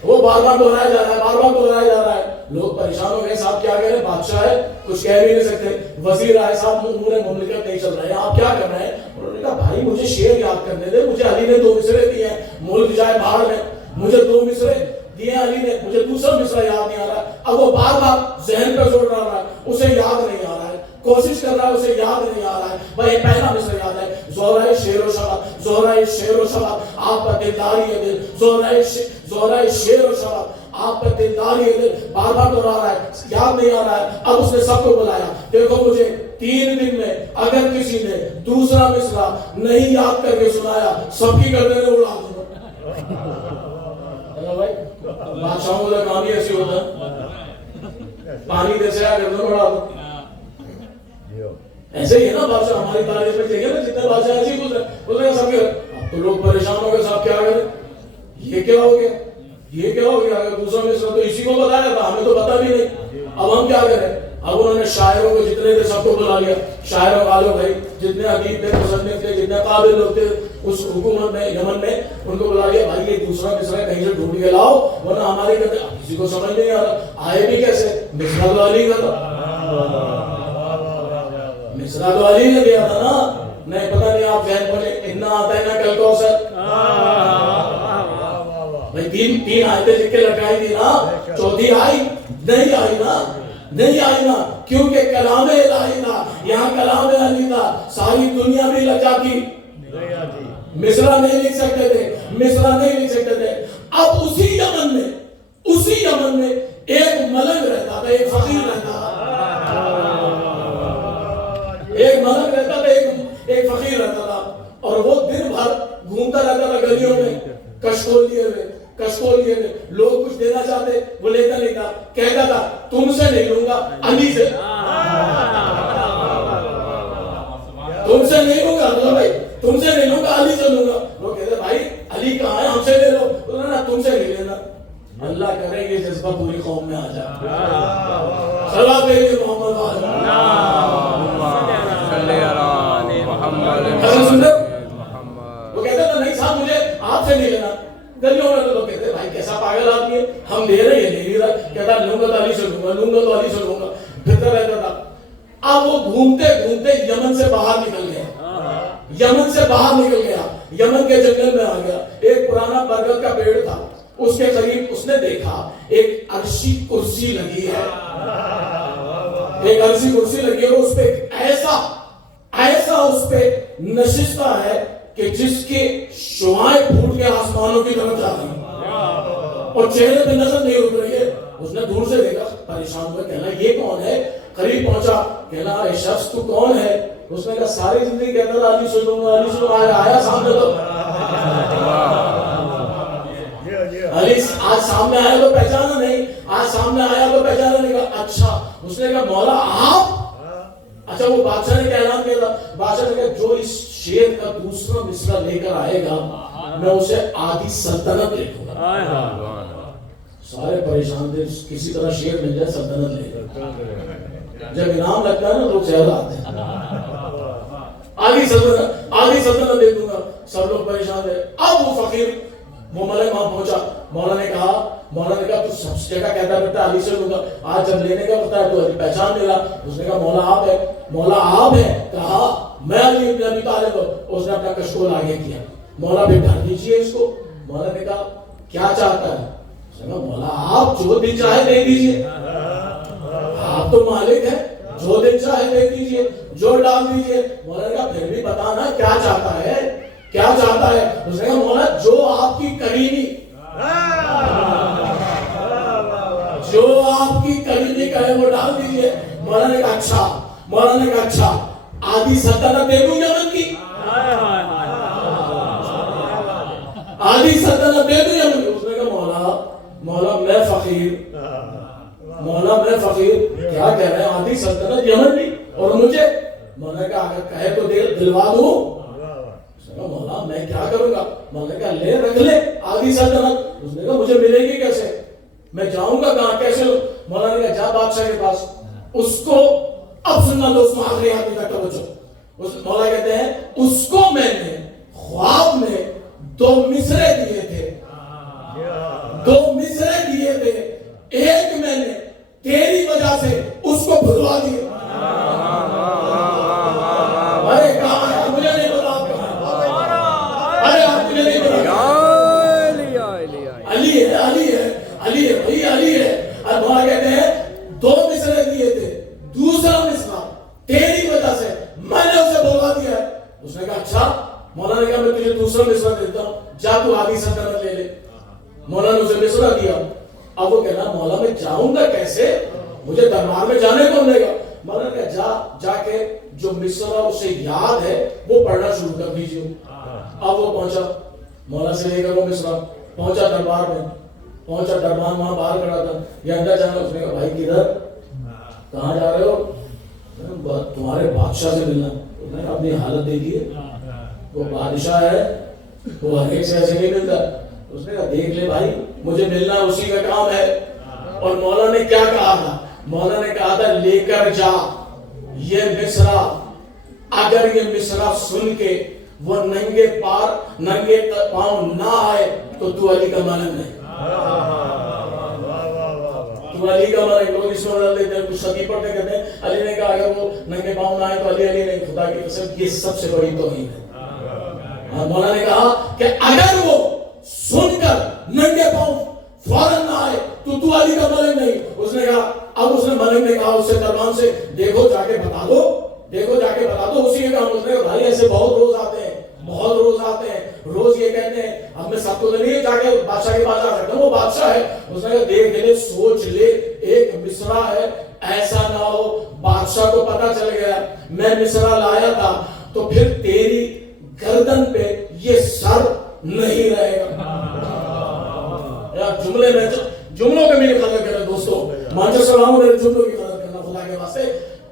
وہ بار بار دہرایا جا رہا ہے، بار بار دہرایا جا رہا ہے. لوگ پریشان ہو گئے، صاحب کیا کہہ رہے ہیں؟ بادشاہ ہے، کچھ کہہ بھی نہیں سکتے. وزیر آئے، صاحب امور مملکت نہیں چل رہا ہے، آپ کیا کر رہے ہیں؟ انہوں نے کہا بھائی مجھے شعر یاد کرنے دے. مجھے علی نے 2 مصرے دیے ہیں، ملک جائے باہر میں، مجھے 2 مصرے دیے علی نے، مجھے دوسرا مصرا یاد نہیں آ رہا. اب وہ بار بار ذہن پہ زور ڈال رہا ہے، اسے یاد نہیں آ رہا ہے، کوشش کر رہا ہے، اسے یاد نہیں آ رہا ہے. بھائی پہلا مصرا یاد ہے، زہرہ شیر و شبق، زہرہ شیر و شبق آپ پر دلداری دل، زہرہ شیر و شبق آپ پر دلداری دل. بار بار دہرا رہا ہے، یاد نہیں آ رہا ہے. اب اس نے سب کو بلایا، دیکھو مجھے 3 دن میں اگر کسی نے دوسرا مصرا نہیں یاد کر کے سنایا، سب کی گردنیں اڑا دوں گا. بھائی بادشاہوں کا کام ہی ایسی ہوتا ہے، پانی جیسے آ گردن اڑا دو. ایسے ہی ہے نا بادشاہ. ہماری تاریخ میں دیکھیں نا جتنے بادشاہ ایسے ہی گزرے سب کے. اب تو لوگ پریشان ہو گئے، صاحب کیا کریں، یہ کیا ہو گیا، یہ کیا ہو گیا. اگر دوسرا مصرا تو اسی کو بتایا تھا، ہمیں تو پتا بھی نہیں. اب ہم کیا کریں؟ اب انہوں نے شاعروں کو جتنے تھے سب کو بلا لیا. شاعروں والوں بھائی جتنے ادیب تھے، مصنف تھے، جتنے قابل لوگ تھے اس حکومت میں، یمن میں، ان کو بلا لیا. بھائی یہ دوسرا مصرا کہیں سے ڈھونڈ کے لاؤ، ورنہ ہماری کسی کو سمجھ نہیں آ رہا. آئے بھی کیسے؟ مصرا تو علی کا تھا، مصرا تو علی نے دیا تھا نا. نہیں پتہ نہیں آپ ذہن پہنچے اتنا آتا ہے نا کل کو سر. بھائی 3 آیتیں لکھ کے لٹکائی تھی نا، چوتھی آئی نہیں آئی نا، نہیں آئی نا، کیونکہ کلام الہی تھا. یہاں کلام علی تھا، ساری دنیا بھی لجاتی. مصرا نہیں لکھ سکتے تھے، مصرا نہیں لکھ سکتے تھے. اب اسی یمن میں ایک ملنگ رہتا تھا، ایک فقیر رہتا تھا، ایک ملنگ رہتا تھا، ایک فقیر رہتا تھا. اور وہ دن بھر گھومتا رہتا تھا گلیوں میں، کشکول لیے ہوئے. لوگ کچھ دینا چاہتے، وہ لیتا نہیں تھا. کہتا تھا تم سے نہیں لوں گا، علی سے. تم سے نہیں لوں گا بھائی، تم سے نہیں لوں گا، علی سے لوں گا. وہ کہتے بھائی علی کہاں ہے، ہم سے لے لو. تم سے نہیں لینا. اللہ کرے یہ جذبہ پوری قوم میں آ جائے. صلوات علی محمد وہ کہتا تھا نہیں صاحب مجھے آپ سے نہیں لینا. گلیوں میں تو لوگ کہتے بھائی کیسا پاگل آدمی ہے، ہم دے رہے ہیں نہیں رہا. کہتا لوں گا تو علی سے لوں گا، لوں گا تو علی سے لوں گا، پھرتا رہتا تھا. اب وہ گھومتے گھومتے یمن سے باہر نکل گیا، یمن سے باہر نکل گیا، یمن کے جنگل میں آ گیا. ایک پرانا برگد کا پیڑ تھا، اس کے قریب اس نے دیکھا ایک عرشی کرسی لگی ہے، ایک عرشی کرسی لگی ہے. اور اس پہ ایسا اس پہ نشستہ ہے کہ جس کے شعائیں پھوٹ کے آسمانوں کی طرف جا رہی ہیں اور چہرے پہ نظر نہیں رک رہی ہے. اس نے دور سے دیکھا، پریشان ہوا، کہنا یہ کون ہے. قریب پہنچا، کہنا اے شخص تو کون ہے. اس نے کہا ساری زندگی کہتا تھا علی سے لوں گا، علی سے لوں گا. آیا سامنے تو علی آج سامنے آیا تو پہچانا نہیں، آج سامنے آیا تو پہچانا نہیں. کہا اچھا. اس نے کہا مولا آپ. اچھا وہ بادشاہ نے کیا اعلان کیا تھا؟ بادشاہ نے کہا جو اس شیر کا دوسرا مصرا لے کر آئے گا میں اسے آدھی سلطنت لے دوں گا. سارے پریشان تھے، کسی طرح شیر مل جائے سلطنت لے کر. جب انعام لگتا ہے نا لوگ چہرہ آتے ہیں، آدھی سلطنت دے دوں گا. سب لوگ پریشان تھے. اب وہ فقیر وہ ملک وہاں پہنچا. مولا نے کہا تو سب جگہ کہتا رہتا علی سے لوں گا، آج جب لینے کا وقت ہے تو علی پہچان ملا. اس نے کہا مولا آپ ہے. کہا میں علی ابن ابی طالب ہوں. اس نے اپنا کشکول آگے کیا. مولا بھی بھر دیجیے اس کو. مولا نے کہا کیا چاہتا ہے؟ اس نے کہا مولا آپ جو دل چاہے دے دیجئے، آپ تو مالک ہیں، جو دل چاہے دے دیجئے، جو ڈال دیجئے۔ مولا نے کہا پھر بھی بتانا کیا چاہتا ہے، کیا چاہتا ہے؟ اس نے کہا مولا جو آپ کی کریمی، جو آپ کی کریمی کہے وہ ڈال دیجئے۔ مولا نے کہا اچھا، مولا نے کہا اچھا آدھی سلطنت دے دوں یمن کی، آدھی سلطنت دے دوں یمن کی۔ اس نے کہا مولا میں فقیر، مولا میں فقیر، کیا کہہ رہے ہیں آدھی سلطنت یمن کی اور مجھے؟ مولا نے کہا اگر کہے تو دلوا دوں۔ اس نے کہا مولا میں کیا کروں گا؟ مولا نے کہا لے رکھ لے آدھی سلطنت۔ اس نے کہا مجھے ملے گی کیسے، میں جاؤں گا کہاں، کیسے؟ مولا نے کہا جا بادشاہ کے پاس، اس کو اب سننا دوستوں آخری آدمی کا توجہ۔ مولا کہتے ہیں اس کو میں نے خواب میں 2 مصرے دیے تھے، 2 مصرے دیے تھے، ایک میں نے تیری وجہ سے اس کو بھلوا دیا۔ ارے کہاں ہے؟ مجھے نہیں پتا آپ کہاں ہے، ارے آپ مجھے نہیں پتا۔ علی ہے، علی ہے، علی ہے، بھائی علی ہے۔ اب مولا کہتے ہیں 2 مصرے دیے تھے، دوسرا مصرع تیری وجہ سے میں نے اسے بھلوا دیا ہے۔ اس نے کہا اچھا۔ مولا نے کہا میں تجھے دوسرا مصرع دیتا ہوں، جا تو آدھی سلطنت لے لے۔ مولا نے اسے مصرع دیا۔ اب وہ کہنا مولا میں جاؤں گا کیسے، مجھے دربار میں جانے کون دے گا؟ مولا نے کہا جا کے جو مصرع اسے یاد ہے وہ پڑھنا شروع کر دیجیے۔ اب وہ پہنچا، مولا سے لے کر وہ مصرع پہنچا دربار میں، پہنچا دربار وہاں باہر کھڑا تھا، یہ اندر جانا۔ اس نے کہا بھائی کدھر، کہاں جا رہے ہو؟ تمہارے بادشاہ سے ملنا۔ اس نے اپنی حالت دیکھی ہے، وہ بادشاہ ہے، وہ ہر ایک سے ایسے نہیں ملتا۔ اس نے کہا دیکھ لے بھائی مجھے ملنا اسی کا کام ہے۔ اور مولا نے کیا کہا تھا؟ مولا نے کہا تھا لے کر جا یہ مصرع، اگر یہ مصرع سن کے وہ ننگے پاؤں نہ آئے تو تو علی کا مانند نہیں، تو علی کا مانند۔ لوگ اس میں ڈال دیتے ہیں، کچھ ستی پڑھتے کہتے ہیں علی نے کہا اگر وہ ننگے پاؤں نہ آئے تو علی نہیں۔ خدا کی قسم یہ سب سے بڑی توہین ہے۔ مولا نے کہا کہ اگر وہ سن کر ننگے پاؤں فوراً نہ آئے تو علی کا ملک نہیں۔ اس نے کہا، اب اس نے ملک نے کہا اس سے دربان سے دیکھو جا کے بتا دو، دیکھو جا کے بتا دو، اسی کے کام۔ اس نے کہا بھائی ایسے بہت روز آتے ہیں، بہت روز آتے ہیں، روز یہ کہتے ہیں اب میں سب کو تو نہیں جا کے بادشاہ کے پاس جا سکتا ہوں، وہ بادشاہ ہے۔ اس نے کہا دیکھ لے، سوچ لے، ایک مصرع ہے، ایسا نہ ہو بادشاہ کو پتا چل گیا میں مصرع لایا تھا تو پھر تیری گردن پہ یہ سر نہیں رہے گا۔ جملے میں جملوں کے میری قدر کرنا دوستوں، مانچر سلام میرے جملوں کی قدر کرنا خدا کے واسطے۔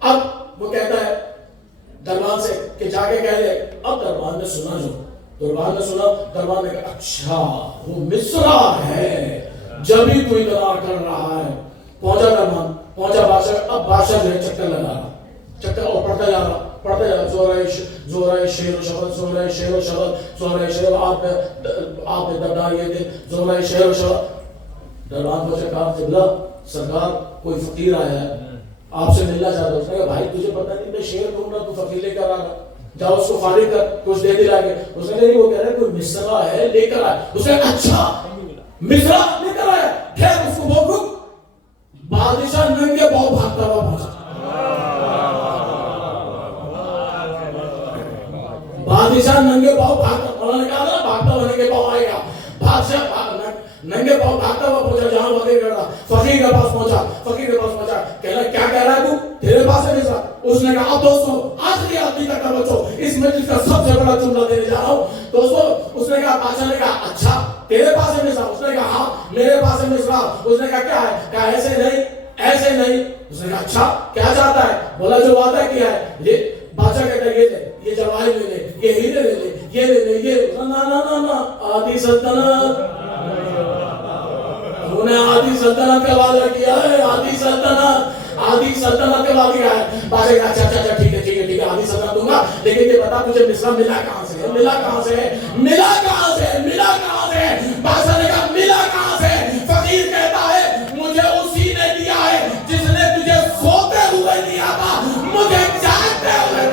اب وہ کہتا ہے دربان سے کہ جا کے کہہ لے۔ اب دربان نے سنا، جو دربان نے سنا، دربان نے کہا اچھا وہ مصرع ہے جبھی تو اتنا کر رہا ہے۔ پہنچا دربان، پہنچا بادشاہ۔ اب بادشاہ جو ہے چکر لگا رہا، چکر اور پڑھتا جا رہا، پڑھتا جا رہا، زورائے شیر و شبل، زورائے شیر و شبل، زورائے شیر آپ نے دردار یہ تھے، زورائے شیر و شبل۔ دربان پہنچا، کہا قبلہ سرکار کوئی فقیر آیا ہے آپ سے ملنا چاہتا ہے۔ اس نے کہا بھائی تجھے پتہ نہیں میں شیر ڈھونڈ رہا، تو فقیر لے کر آ رہا، جاؤ اس کو فارغ کر، کچھ دے دلا کے۔ اس نے کہا نہیں، وہ کہہ رہا ہے کوئی مصرع ہے لے کر آئے۔ اس نے کہا اچھا مصرع لے کر آیا، خیر اس کو بہت رک۔ بادشاہ ننگے پاؤں بھاگتا ہوا پہنچا، بادشاہ ننگے پاؤں بھاگتا، مولا نے کہا نا بھاگتا ہوا ننگے پاؤں آئے گا۔ بادشاہ ننگے پاؤں بھاگتا ہوا پہنچا جہاں فقیر کر رہا، فقیر کے پاس پہنچا، فقیر کے پاس پہنچا، کہنا کیا کہہ رہا ہے تو، تیرے پاس ہے مصرع؟ اس نے کہا اب دوستوں آخری آدمی تک کا بچو، اس مجلس کا سب سے بڑا جملہ دینے جا رہا ہوں دوستوں۔ اس نے کہا، بادشاہ نے کہا اچھا تیرے پاس ہے مصرع؟ اس نے کہا ہاں میرے پاس ہے مصرع۔ اس نے کہا کیا ہے؟ کہا ایسے نہیں، ایسے نہیں۔ اس نے کہا اچھا کیا چاہتا ہے؟ بولا جو وعدہ کیا ہے۔ یہ بادشاہ کہتا ہے یہ لے، یہ جواہر لے لے، یہ ہیرے لے لے، یہ لے لے، یہ نا آدھی سلطنت، انہوں نے آدھی سلطنت کا وعدہ کیا ہے، آدھی سلطنت کا وعدہ کیا ہے۔ بادشاہ کہا اچھا اچھا ٹھیک ہے ٹھیک ہے ٹھیک ہے آدھی سلطنت دوں گا، لیکن یہ بتا تجھے مصرع ملا کہاں سے ہے؟ ملا کہاں سے ہے؟ ملا کہاں سے ہے؟ ملا کہاں سے ہے؟ بادشاہ نے کہا ملا کہاں سے ہے؟ فقیر کہتا ہے مجھے اسی نے دیا ہے جس نے تجھے سوتے ہوئے دیا تھا، مجھے جاگتے ہوئے۔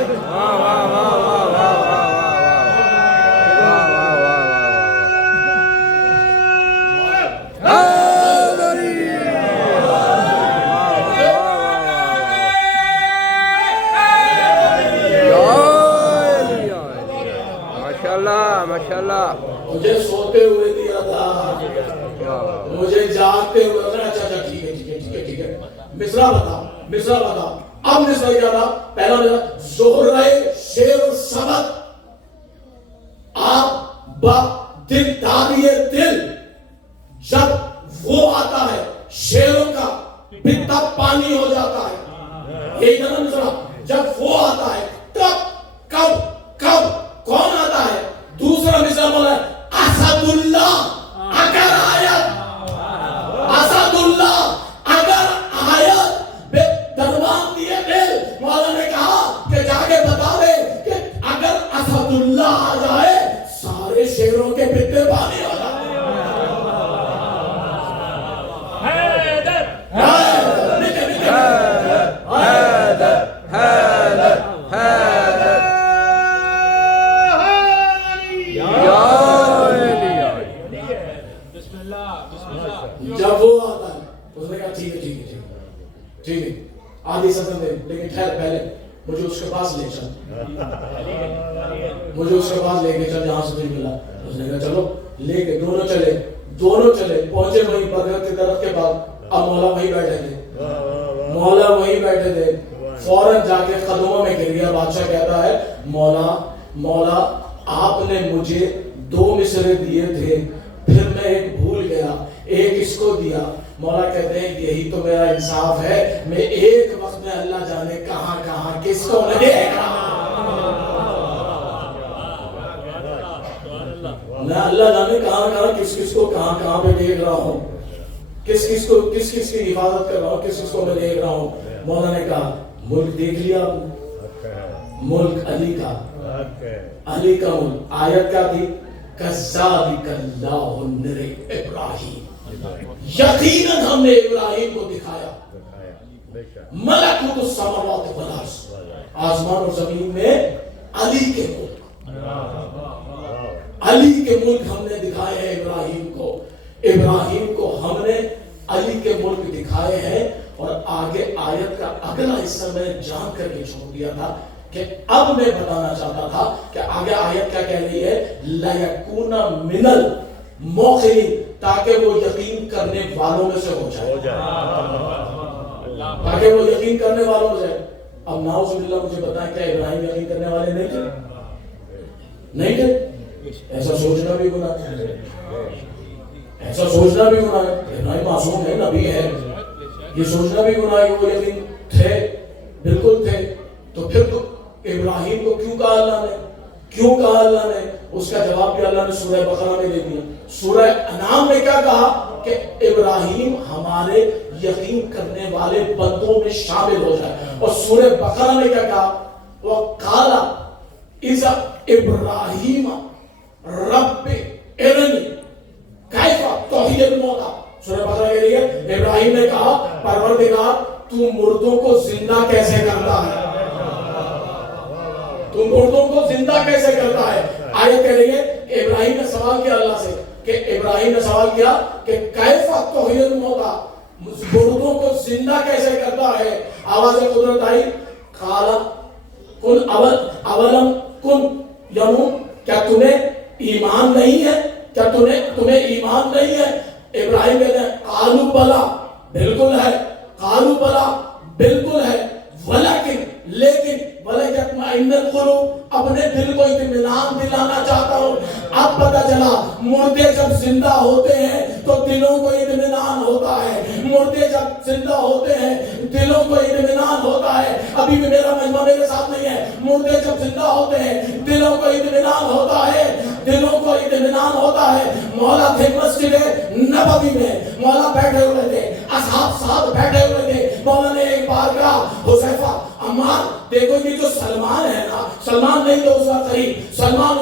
ماشاءاللہ مجھے سوتے ہوئے دیا تھا, مجھے جاگتے ہوئے. اچھا اچھا ٹھیک ہے ٹھیک ہے ٹھیک ہے ٹھیک ہے. مصرع بتا. اب مصرع کیا تھا؟ پہلا میرا زہرۂ شعر و سبق. آپ با دل داری دل جب وہ آتا ہے شعروں کا بتا پانی ہو جاتا ہے. ایک نمبر مصرع جب وہ آتا ہے کب کون آتا ہے؟ دوسرا مصرع بولا ہے اسد اللہ اگر آیت, اسد اللہ اگر آیت بے دربان دیے دل. مولا نے کہا کہ جا کے بتا دے کہ اگر اسد اللہ آ جائے سارے شیروں کے بتے پانی ہو جائے. جب وہ آتا ہے اس نے کہا ٹھیک ہے آدھی صدر دے, لیکن ٹھہر پہلے مجھے اس کے پاس لے چل, مجھے اس کے پاس لے کے چل جہاں سے تجھے ملا. اس نے کہا چلو لے کے دونوں چلے پہنچے وہیں برگد کے درخت کے پاس. اب مولا وہیں بیٹھے تھے. فوراً جا کے قدموں میں گر گیا. بادشاہ کہتا ہے مولا آپ نے مجھے 2 مصرے دیے تھے, پھر میں ایک بھول گیا, ایک اس کو دیا. مولا کہتے ہیں یہی تو میرا انصاف ہے, میں ایک وقت میں اللہ جانے کہاں کس کو میں دیکھ رہا ہوں, میں اللہ جانے کہاں کس کو کہاں پہ دیکھ رہا ہوں, کس کی حفاظت کر رہا ہوں, کس کو میں دیکھ رہا ہوں. مولا نے کہا ملک دیکھ لیا آپ نے, ملک علی کا ملک. آیت کیا تھی؟ کذالک اللہ نری ابراہیم, یقیناً ہم نے ابراہیم کو دکھایا ملکوت السماوات والارض, آسمان اور زمین میں علی کے ملک ہم نے دکھائے ہیں ابراہیم کو ہم نے علی کے ملک دکھائے ہیں. اور آگے آیت کا اگلا حصہ میں جان کر کے چھوڑ دیا تھا کہ اب میں بتانا چاہتا تھا کہ آگے آیت کیا کہہ رہی ہے, لَيَكُونَ مِنَ الْمُوقِنِينَ, تاکہ وہ یقین کرنے والوں میں سے ہو جائے, تاکہ وہ یقین کرنے والوں میں سے. اب نعوذ باللہ مجھے بتائیں کیا ابراہیم یقین کرنے والے نہیں تھے؟ ایسا سوچنا بھی گناہ ہے, ابراہیم معصوم ہے, نبی ہے, یہ سوچنا بھی گناہ ہے کہ وہ یقین تھے, بالکل تھے. تو پھر تو ابراہیم کو کیوں کہا اللہ نے؟ اس کا جواب بھی اللہ نے سورہ بقرہ میں دے دیا. سورہ انعام میں کیا کہا کہ ابراہیم ہمارے یقین کرنے والے بندوں میں شامل ہو جائے. اور سورہ بقرہ میں کیا کہا؟ وَقَالَ إِذَا إِبْرَاهِيمَ رَبِّ أَرِنِي كَيْفَ تُحْيِي الْمَوْتَىٰ. سورہ بقرہ کہہ رہی ہے ابراہیم نے کہا پروردگار تو مردوں کو زندہ کیسے کرتا ہے, تو مردوں کو زندہ کیسے کرتا ہے. آیت کہہ رہی ہے کہ ابراہیم نے سوال کیا اللہ سے, کہ کیف تحیی الموتیٰ, مردوں کو زندہ کیسے کرتا ہے. آواز قدرت آئی, قال کن اولم کن یمون, کیا تمہیں ایمان نہیں ہے, تمہیں ایمان نہیں ہے. ابراہیم کہتے ہیں قالوا بلا, بالکل ہے, قالوا بلا بالکل ہے, لیکن وَلَيَطْمَئِنَّ الْقُلُوبُ, اپنے دل کو اطمینان دلانا چاہتا ہوں. اب پتہ چلا مردے جب زندہ ہوتے ہیں تو دلوں کو اطمینان ہوتا ہے, مردے جب زندہ ہوتے ہیں دلوں کو اطمینان ہوتا ہے. ابھی بھی میرا مجمع میرے ساتھ نہیں ہے. مردے جب زندہ ہوتے ہیں دلوں کو اطمینان ہوتا ہے, مولا تھے مسجد نبوی میں, مولا بیٹھے ہوئے تھے, اصحاب ساتھ بیٹھے ہوئے تھے. مولا نے ایک بار کہا حذیفہ, عمار دیکھو یہ جو سلمان ہے نا, سلمان نہیں تھے اس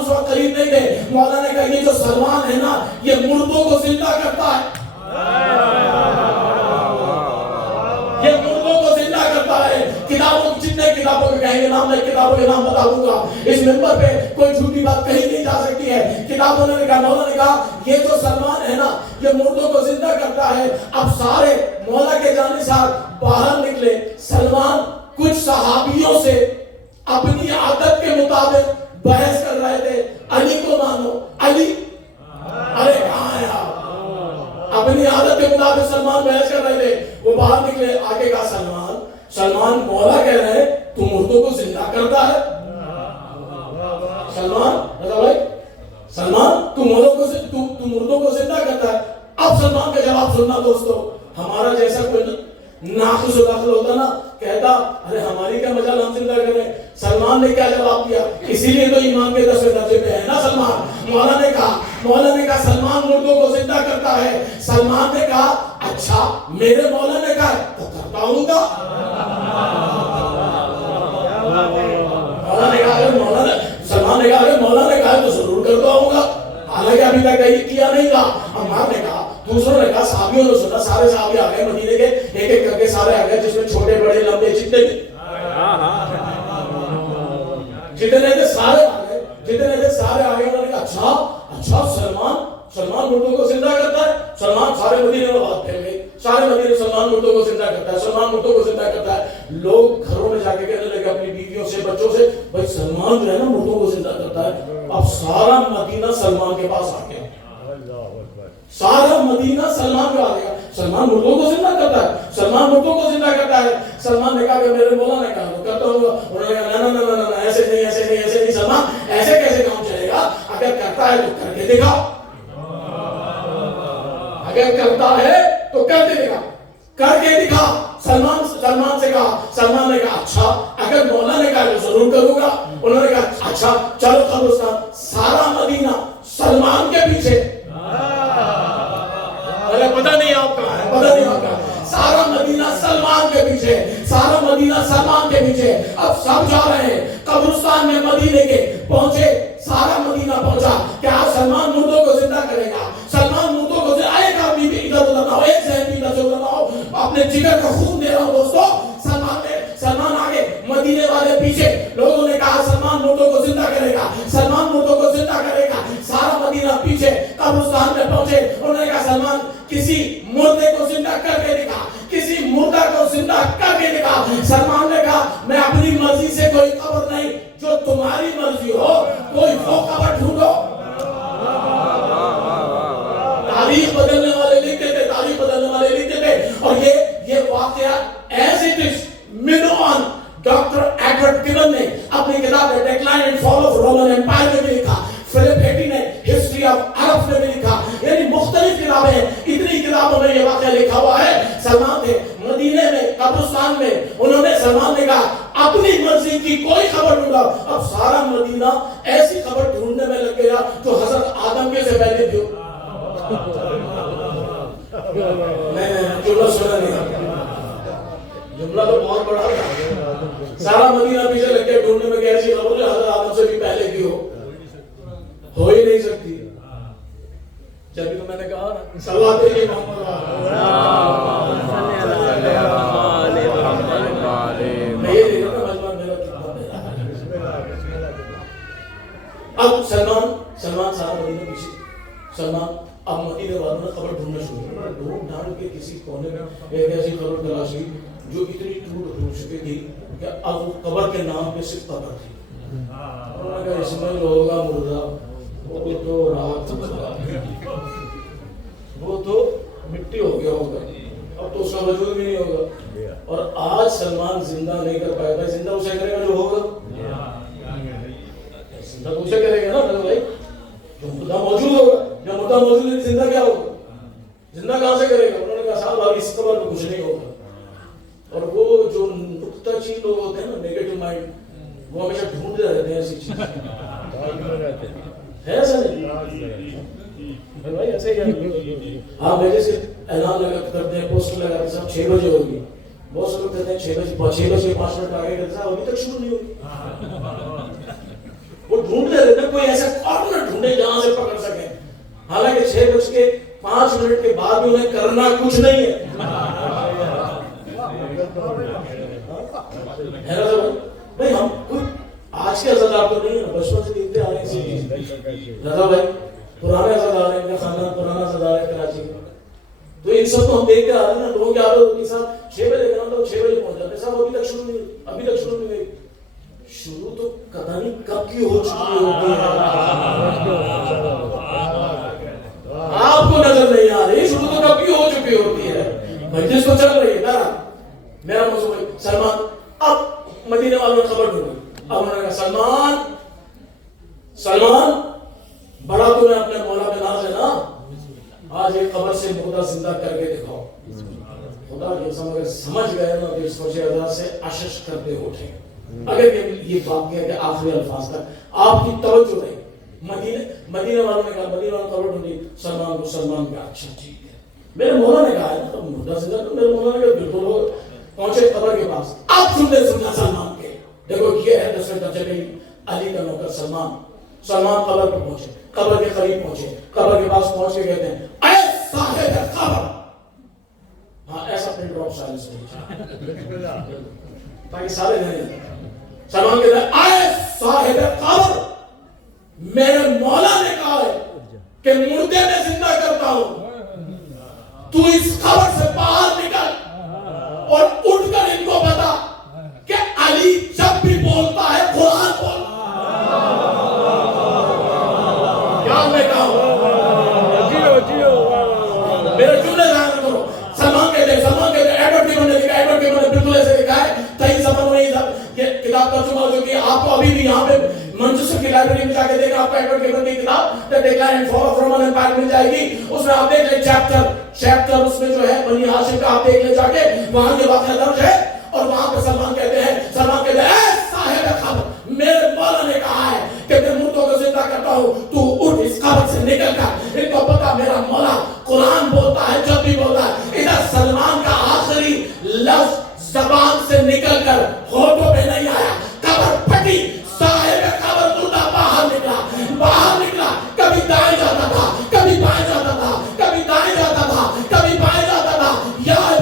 وقت قریب نہیں تھے. مولا نے کہا یہ جو سلمان ہے نا یہ مردوں کو زندہ کرتا ہے, یہ مردوں کو زندہ کرتا ہے. جتنے کتابوں کے کہیں گے نام, میں کتابوں کے نام بتا دوں گا. اس منبر پہ کوئی جھوٹی بات کہیں نہیں جا سکتی ہے. کتابوں نے کہا, مولا نے کہا یہ جو سلمان ہے نا یہ مردوں کو زندہ کرتا ہے. اب سارے مولا کے جانشین باہر نکلے. سلمان کچھ صحابیوں سے اپنی عادت کے مطابق بحث کر رہے تھے, علی کو مانو, سلمان مولا کہہ رہے ہیں تو مردوں کو زندہ کرتا ہے. سلمان رضا بھائی سلمان تو مردوں کو زندہ کرتا ہے. اب سلمان کا جواب سننا دوستو. ہمارا جیسا کوئی ناقص و داخل ہوتا نا کہتا ارے ہماری کیا مجال ہم زندہ کر رہے ہیں. سلمان نے کیا جواب دیا؟ اسی لیے تو ایمان کے 10ویں درجے پہ ہے نا سلمان. مولا نے کہا سلمان مردوں کو زندہ کرتا ہے. سلمان نے کہا اچھا میرے مولا نے کہا تو کرتا ہوں گا. سلمان نے کہا اگر مولا نے کہا تو ضرور کرتا ہوں گا. حالانکہ ابھی تک کیا نہیں تھا. عمار نے کہا, دوسروں نے کہا, صحابیوں نے سنا, سارے صحابی آ گئے مدینے کے, ایک ایک کر کے سارے آ گئے, جس میں چھوٹے بڑے لمبے جتنے تھے سارے آ گئے. انہوں نے کہا اچھا سلمان مردوں کو زندہ کرتا ہے. سلمان سارے مدینے میں بات پھیل گئی. سارے مدینے سلمان مردوں کو زندہ کرتا ہے. لوگ گھروں میں جا کے کہنے لگے اپنی بیویوں سے, بچوں سے, بھائی سلمان جو ہے نا مردوں کو زندہ کرتا ہے. اب سارا مدینہ سلمان کے پاس آ گیا. سارا مدینہ سلمان کو آ گیا. سلمان مردوں کو زندہ کرتا ہے. سلمان نے کہا کہ میرے مولا نے کہا تو کرتا ہوں. انہوں نے کہا نہ ایسے نہیں سلمان, ایسے کیسے کام چلے گا؟ اگر کرتا ہے تو کر کے دکھا. کر کے دکھا. سلمان سے کہا. سلمان نے کہا اچھا اگر مولا نے کہا تو ضرور کروں گا. انہوں نے کہا اچھا چلو قبرستان. سارا مدینہ سلمان کے پیچھے. پتہ نہیں آپ کہاں ہے. سارا مدینہ سلمان کے پیچھے. اب سب جا رہے ہیں قبرستان میں مدینے کے. پہنچے, سارا مدینہ پہنچا. کیا سلمان مردوں کو زندہ کرے گا؟ سلمان مردوں کو زندہ. ایک آدمی بھی ادھر ادھر نہ ہو, ایک ذہن بھی ادھر ادھر نہ ہو. اپنے جگر کا خون دے رہا ہوں دوستو. سلمان آگے, مدینے والے پیچھے. لوگوں نے کہا سلمان مردوں کو زندہ کرے گا. سارا مدینہ پیچھے. قبرستان میں پہنچے. انہوں نے کہا سلمان کسی مردے کو زندہ کر کے دکھا. سلمان نے کہا میں اپنی مرضی سے کوئی قبر نہیں, جو تمہاری مرضی ہو کوئی وہ قبر ڈھونڈو. تاریخ بدلنے والے لکھتے تھے. اور یہ واقعہ ایز اٹ از منوان ڈاکٹر ایڈورڈ گبن نے اپنی کتاب decline and fall of Roman Empire میں بھی لکھا. فلپ ہیٹی نے ہسٹری آف عرب میں بھی لکھا. یعنی مختلف کتابیں ہیں. اتنی کتابوں میں یہ واقعہ لکھا ہوا ہے. سلمان تھے مدینے میں قبرستان میں. سلمان نے کہا اپنی مرضی کی کوئی خبر ڈھونڈا. اب سارا مدینہ ایسی خبر ڈھونڈنے میں لگ گیا جو حضرت آدم کے سے پہلے تھی. جملہ تو بہت بڑا تھا. سارا مدینہ پیچھے لگ کے ڈھونڈنے میں ایسی خبر جو حضرت آدم سے بھی پہلے کی ہو ہی نہیں سکتی. جبھی تو میں نے کہا صلوات علی محمد. اب سلمان سارا مدینہ پیچھے. سلمان اب مدینے والوں نے خبر ڈھونڈنا شروع کیا. ڈھونڈ ڈھانڈ کے کسی کونے میں ایک ایسی خبر تلاش ہوئی جو اتنی ٹوٹ چکی تھی کہ اب قبر کے نام پہ صرف قبر تھی. انہوں نے کہا اس میں ہوگا مردہ, وہ تو مٹی ہو گیا ہوگا, اب تو اس کا وجود بھی نہیں ہوگا. اور آج سلمان زندہ نہیں کر پائے گا. زندہ اسے کرے گا جو ہوگا, زندہ اسے کرے گا نا بھائی جو مردہ موجود ہوگا. جب مردہ موجود ہے زندہ کیا ہوگا, زندہ کہاں سے کرے گا؟ انہوں نے کہا صاحب اب اس قبر میں کچھ نہیں ہوگا. اور وہ جو نکتہ چین لوگ ہوتے ہیں نا, نیگیٹو مائنڈ, وہ ہمیشہ ڈھونڈتے رہتے ہیں ایسی چیزیں. ہے ایسا نہیں بھائی, ایسے ہی ہاں بھائی سے اعلان کرتے ہیں, پوسٹر لگاتے ہیں صاحب 6 بجے ہوگی. بہت سے لوگ کہتے ہیں 6 بجے 5 منٹ آگے کرتے صاحب ابھی تک شروع نہیں ہوگی. وہ ڈھونڈتے رہتے ہیں کوئی ایسا کارنر ڈھونڈے جہاں سے پکڑ سکیں. حالانکہ 6:05 کے بعد بھی انہیں کرنا کچھ نہیں ہے. بھائی ہم خود آج کے حضرات تو نہیں ہے, بچپن سے دیکھتے آ رہے ہیں. رضا بھائی پرانے حضرات ہیں, ان کا خاندان پرانا حضرات ہے کراچی کا, تو ان سب کو ہم دیکھتے آ رہے ہیں نا. لوگوں کی عادت ہوتی ہے صاحب 6 بجے کرنا تو 6 بجے پہنچ جاتے ہیں. صاحب ابھی تک شروع نہیں ہوئی. شروع تو پتہ نہیں کب کی ہو چکی ہوتی ہے, آپ کو نظر نہیں آ رہی. شروع تو کب کی ہو چکی ہوتی ہے. مجلس تو چل رہی ہے نا. میرا موضوع سلمان اب انہوں نے کہا سلمان سلمان بڑا تمہیں اپنے مولا پہ ناز ہے نا، آج ایک قبر سے مردہ زندہ کر کے دکھاؤ. خدا کی قسم اگر سمجھ گئے نا تو اس وجہ ادا سے اشش کرتے اٹھے. اگر یہ واقعہ کہ آخری الفاظ تک آپ کی توجہ نہیں. مدینے والوں نے کہا، مدینے والوں قبر ڈھونڈی، سلمان کا اچھا ٹھیک ہے. میرے مولا نے کہا ہے نا تم مردہ زندہ کرو. میرے مولا نے کہا بالکل. ہو پہنچے قبر کے پاس. آپ سننا سلمان کے دیکھو یہ ہے 10ویں درجے میں علی کا نوکر سلمان. سلمان قبر پر پہنچے، قبر کے قریب پہنچے، قبر کے پاس پہنچ کے کہتے ہیں اے صاحب قبر. ہاں ایسا پرنٹ ڈراپ سائلنس نہیں تاکہ سارے جانے. سلمان کہتے ہیں اے صاحب قبر، میرے مولا نے کہا ہے کہ مردے میں زندہ کرتا ہوں، تو اس قبر سے باہر نکل اور اٹھ کر ان کو بتا کہ علی جب بھی بولتا ہے قرآن بول. کیا میں کہا میرے جملے ذہن میں کرو. سلمان کہتے ہیں ایڈورڈ گیبن نے بالکل ایسے لکھا ہے. صحیح زبان میں یہ کتاب ترجمہ ہو چکی ہے. آپ کو ابھی بھی یہاں پہ منچسٹر کی لائبریری میں جا کے دیکھیں، آپ کو ایڈورڈ گیبن کی کتاب The Decline and Fall of Roman Empire مل جائے گی. اس میں آپ دیکھ لیں چیپٹر اس میں جو ہے بنی ہاشم کا آپ دیکھ لیں جا کے، وہاں یہ واقعہ درج ہے. اور وہاں پہ سلمان کہتے ہیں اے صاحب قبر، میرے مولا نے کہا ہے کہ میں مردوں کو زندہ کرتا ہوں، تو اٹھ اس قبر سے نکل کر. ان کو پتا میرا مولا قرآن بولتا ہے جب بھی بولتا ہے. ادھر سلمان کا آخری لفظ زبان سے نکل کر ہونٹوں پہ نہیں آیا. قبر پھٹی، صاحب قبر مردہ باہر نکلا. کبھی دائیں جاتا تھا، کبھی بائیں جاتا تھا، کبھی دائیں جاتا تھا، کبھی بائیں جاتا تھا. یاد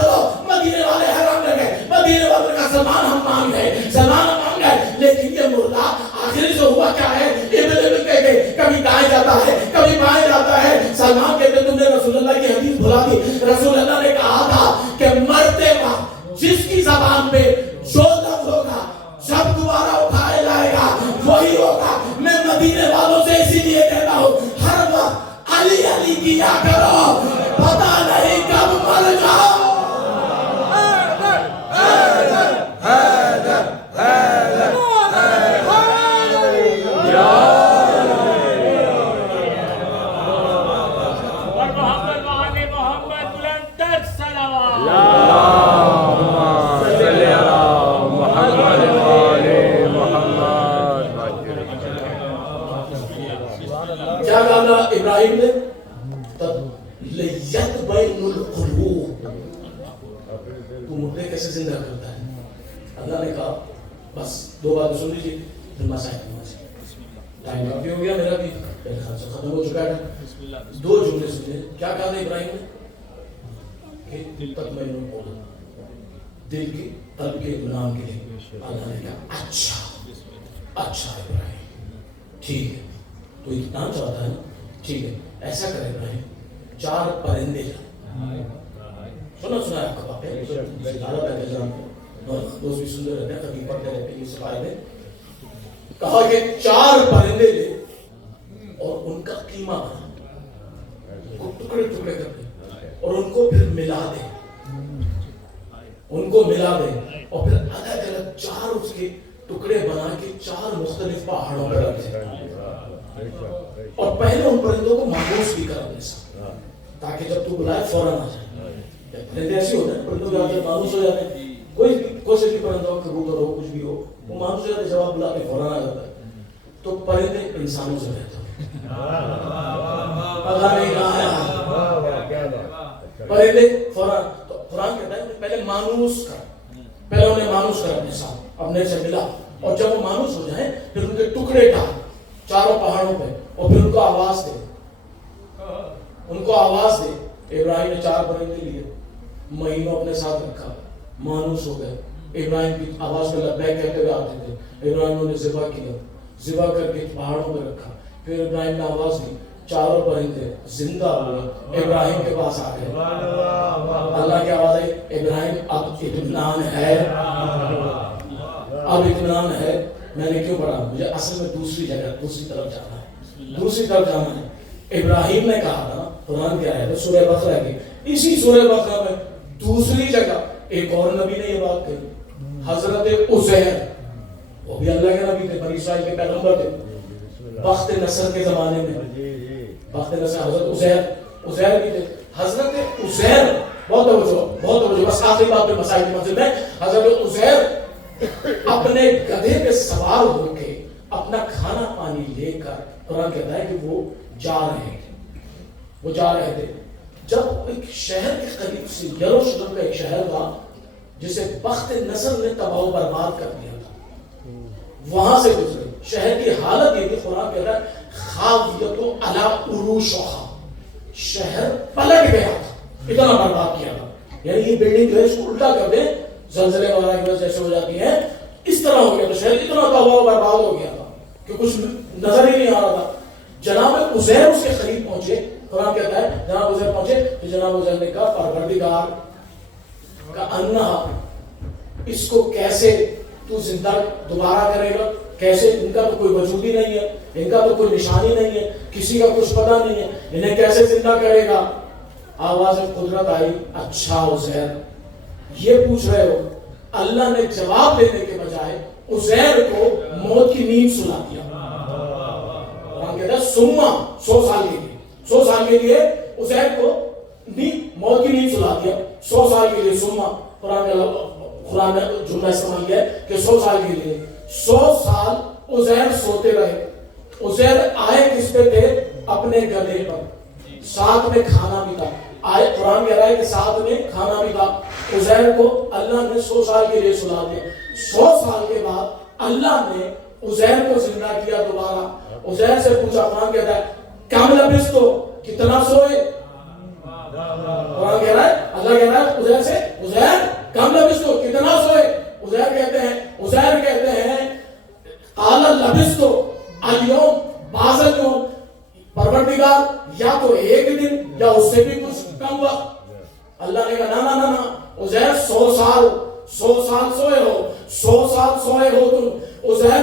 کرو مدینے والے حیران رہ گئے. مدینے والے کا سلمان ہم مان گئے. لیکن یہ مردہ آخری سے ہوا کیا ہے؟ ابن کہہ گئے کبھی دائیں جاتا ہے، کبھی بائیں جاتا ہے. سلمان کہتے تم نے رسول اللہ کی حدیث بھلا دی. رسول اللہ نے کہا تھا کہ مرتے وقت جس کی زبان پہ جو لفظ ہوگا جب دوبارہ اٹھایا جائے گا وہی ہوگا. میں مدینے والوں سے اسی لیے کہتا ہوں ہر وقت علی علی کیا کرو، پتہ نہیں کب مر جاؤ. ابراہیم نے تو مردے کیسے زندہ کرتا ہے؟ اللہ نے کہا بس دو باتیں سن لیجیے پھر ٹائم کافی ہو گیا، میرا بھی میرے خیال سے ختم ہو چکا ہے. دو جملے سنیے. کیا کہا تھا ابراہیم نے کہ دل تک میں نے بولا، دل کے قلب کے اطمینان کے لیے. اللہ نے کہا اچھا ابراہیم ٹھیک ہے، تو اطمینان چاہتا ہے نا، ٹھیک ہے ایسا کرے ابراہیم 4 پرندے سنا ہے آپ کا واقعہ زیادہ پہلے دوست بھی سندر رہتے ہیں، کبھی پڑھتے رہتے ہیں. یہ سفائی میں کہا کہ 4 پرندے لے اور ان کا قیمہ بنا، ٹکڑے ٹکڑے کر دے اور ان کو پھر ملا دے، اور پھر الگ الگ 4 اس کے ٹکڑے بنا کے 4 مختلف پہاڑوں پر رکھ دے. اور پہلے ان پرندوں کو مانوس بھی کر اپنے ساتھ تاکہ جب تو بلائے فوراً آ جائے. پرندے ایسے ہوتے ہیں، پرندوں کے آگے مانوس ہو جاتے ہیں. کوئی سے بھی پرندہ ہو، کبوتر ہو، کچھ بھی ہو، وہ مانوس ہو جاتے، جواب بلا کے فوراً آ جاتا ہے. تو پرندے انسانوں سے رہتے ہیں، پتہ نہیں کہاں ہے پرندے فوراً. تو قرآن کہتا ہے پہلے مانوس کر، پہلے انہیں مانوس کر اپنے ساتھ، اپنے سے ملا، اور جب وہ مانوس ہو جائیں پھر ان کے ٹکڑے ڈال 4 پہاڑوں پہ، اور پھر ان کو آواز دے. ابراہیم نے 4 پرندے لیے، مہینوں اپنے ساتھ رکھا، مانوس ہو گئے. ابراہیم کی آواز میں لبیک کہتے ہوئے آتے تھے. ابراہیم نے ذبح کیا، ذبح کر کے پہاڑوں میں رکھا. پھر ابراہیم نے آواز دی، 4 پرندے زندہ ہوئے، ابراہیم کے پاس آ گئے. اللہ کی آواز آئی، ابراہیم اب اطمینان ہے، اب اطمینان ہے. میں نے کیوں پڑھا؟ مجھے اصل میں دوسری طرف جانا ہے. ابراہیم نے کہا تھا، قرآن کیا ہے سورہ بقرہ کی، اسی سورہ بقرہ میں دوسری جگہ ایک اور نبی نے یہ بات کہی، حضرت عزیر وہ بھی اللہ کے نبی تھے، بنی اسرائیل کے پیغمبر تھے. بخت نصر کے زمانے میں بخت نصر حضرت عزیر بھی تھے. حضرت عزیر بہت توجہ بس آخری بات پہ مسائل کی منزل میں. حضرت عزیر اپنے گدھے پہ سوار ہو کے اپنا کھانا پانی لے کر، قرآن کہتا ہے کہ وہ جا رہے تھے. جب ایک شہر کے قریب سے، یروشلم کا ایک شہر تھا جسے بخت نصر نے تباہ و برباد کر دیا تھا، وہاں سے گزرے. شہر کی حالت یہ تھی، قرآن کہتا ہے خاویۃ علی عروشہا، شہر پلٹ گیا تھا، اتنا برباد کیا تھا. یعنی یہ بلڈنگ جو ہے اس کو الٹا کر دیں، زلزلے وغیرہ کی وجہ سے ہو جاتی ہیں، اس طرح ہو گیا تھا. شہر اتنا تباہ و برباد ہو گیا تھا کہ کچھ نظر ہی نہیں آ رہا تھا. جناب عزیر اس کے قریب پہنچے. قرآن کہتا ہے جناب عزیر پہنچے تو جناب عزیر نے کہا پروردگار کا انہا، اس کو کیسے تو زندہ دوبارہ کرے گا؟ کیسے؟ ان کا تو کوئی وجود ہی نہیں ہے، ان کا تو کوئی نشانی نہیں ہے، کسی کا کچھ پتہ نہیں ہے، انہیں کیسے زندہ کرے گا؟ آواز قدرت آئی، اچھا عزیر یہ پوچھ رہے ہو؟ اللہ نے جواب دینے کے بجائے عزیر کو موت کی نیند سلا دیا. قرآن کہتا ہے سما 100 سال کے لیے عزیر کو موت کی نیند سلا دیا. 100 سال کے لیے سما، قرآن نے جملہ استعمال کیا ہے کہ 100 سال کے لیے 100 سال عزیر سوتے رہے. عزیر آئے کس پہ تھے؟ اپنے گدھے پر، ساتھ میں کھانا بھی تھا. آئے قرآن کہہ رہا ہے کہ ساتھ میں کھانا بھی تھا. عزیر کو اللہ نے 100 سال کے لیے سلا دیا. 100 سال کے بعد اللہ نے عزیر کو زندہ کیا دوبارہ. عزیر سے پوچھا، قرآن کہتا ہے کم لبثتم، کتنا سوئے؟ قرآن کہہ رہا ہے، اللہ کہہ رہا ہے عزیر سے، عزیر کم لبثتم، کتنا سوئے؟ عزیر کہتے ہیں قال لبثت اليوم بعض اليوم، پروردگار یا تو ایک دن یا اس سے بھی کچھ کم وقت. اللہ نے کہا نا عزیر 100 سال سوئے ہو، 100 سال سوئے ہو تم. عزیر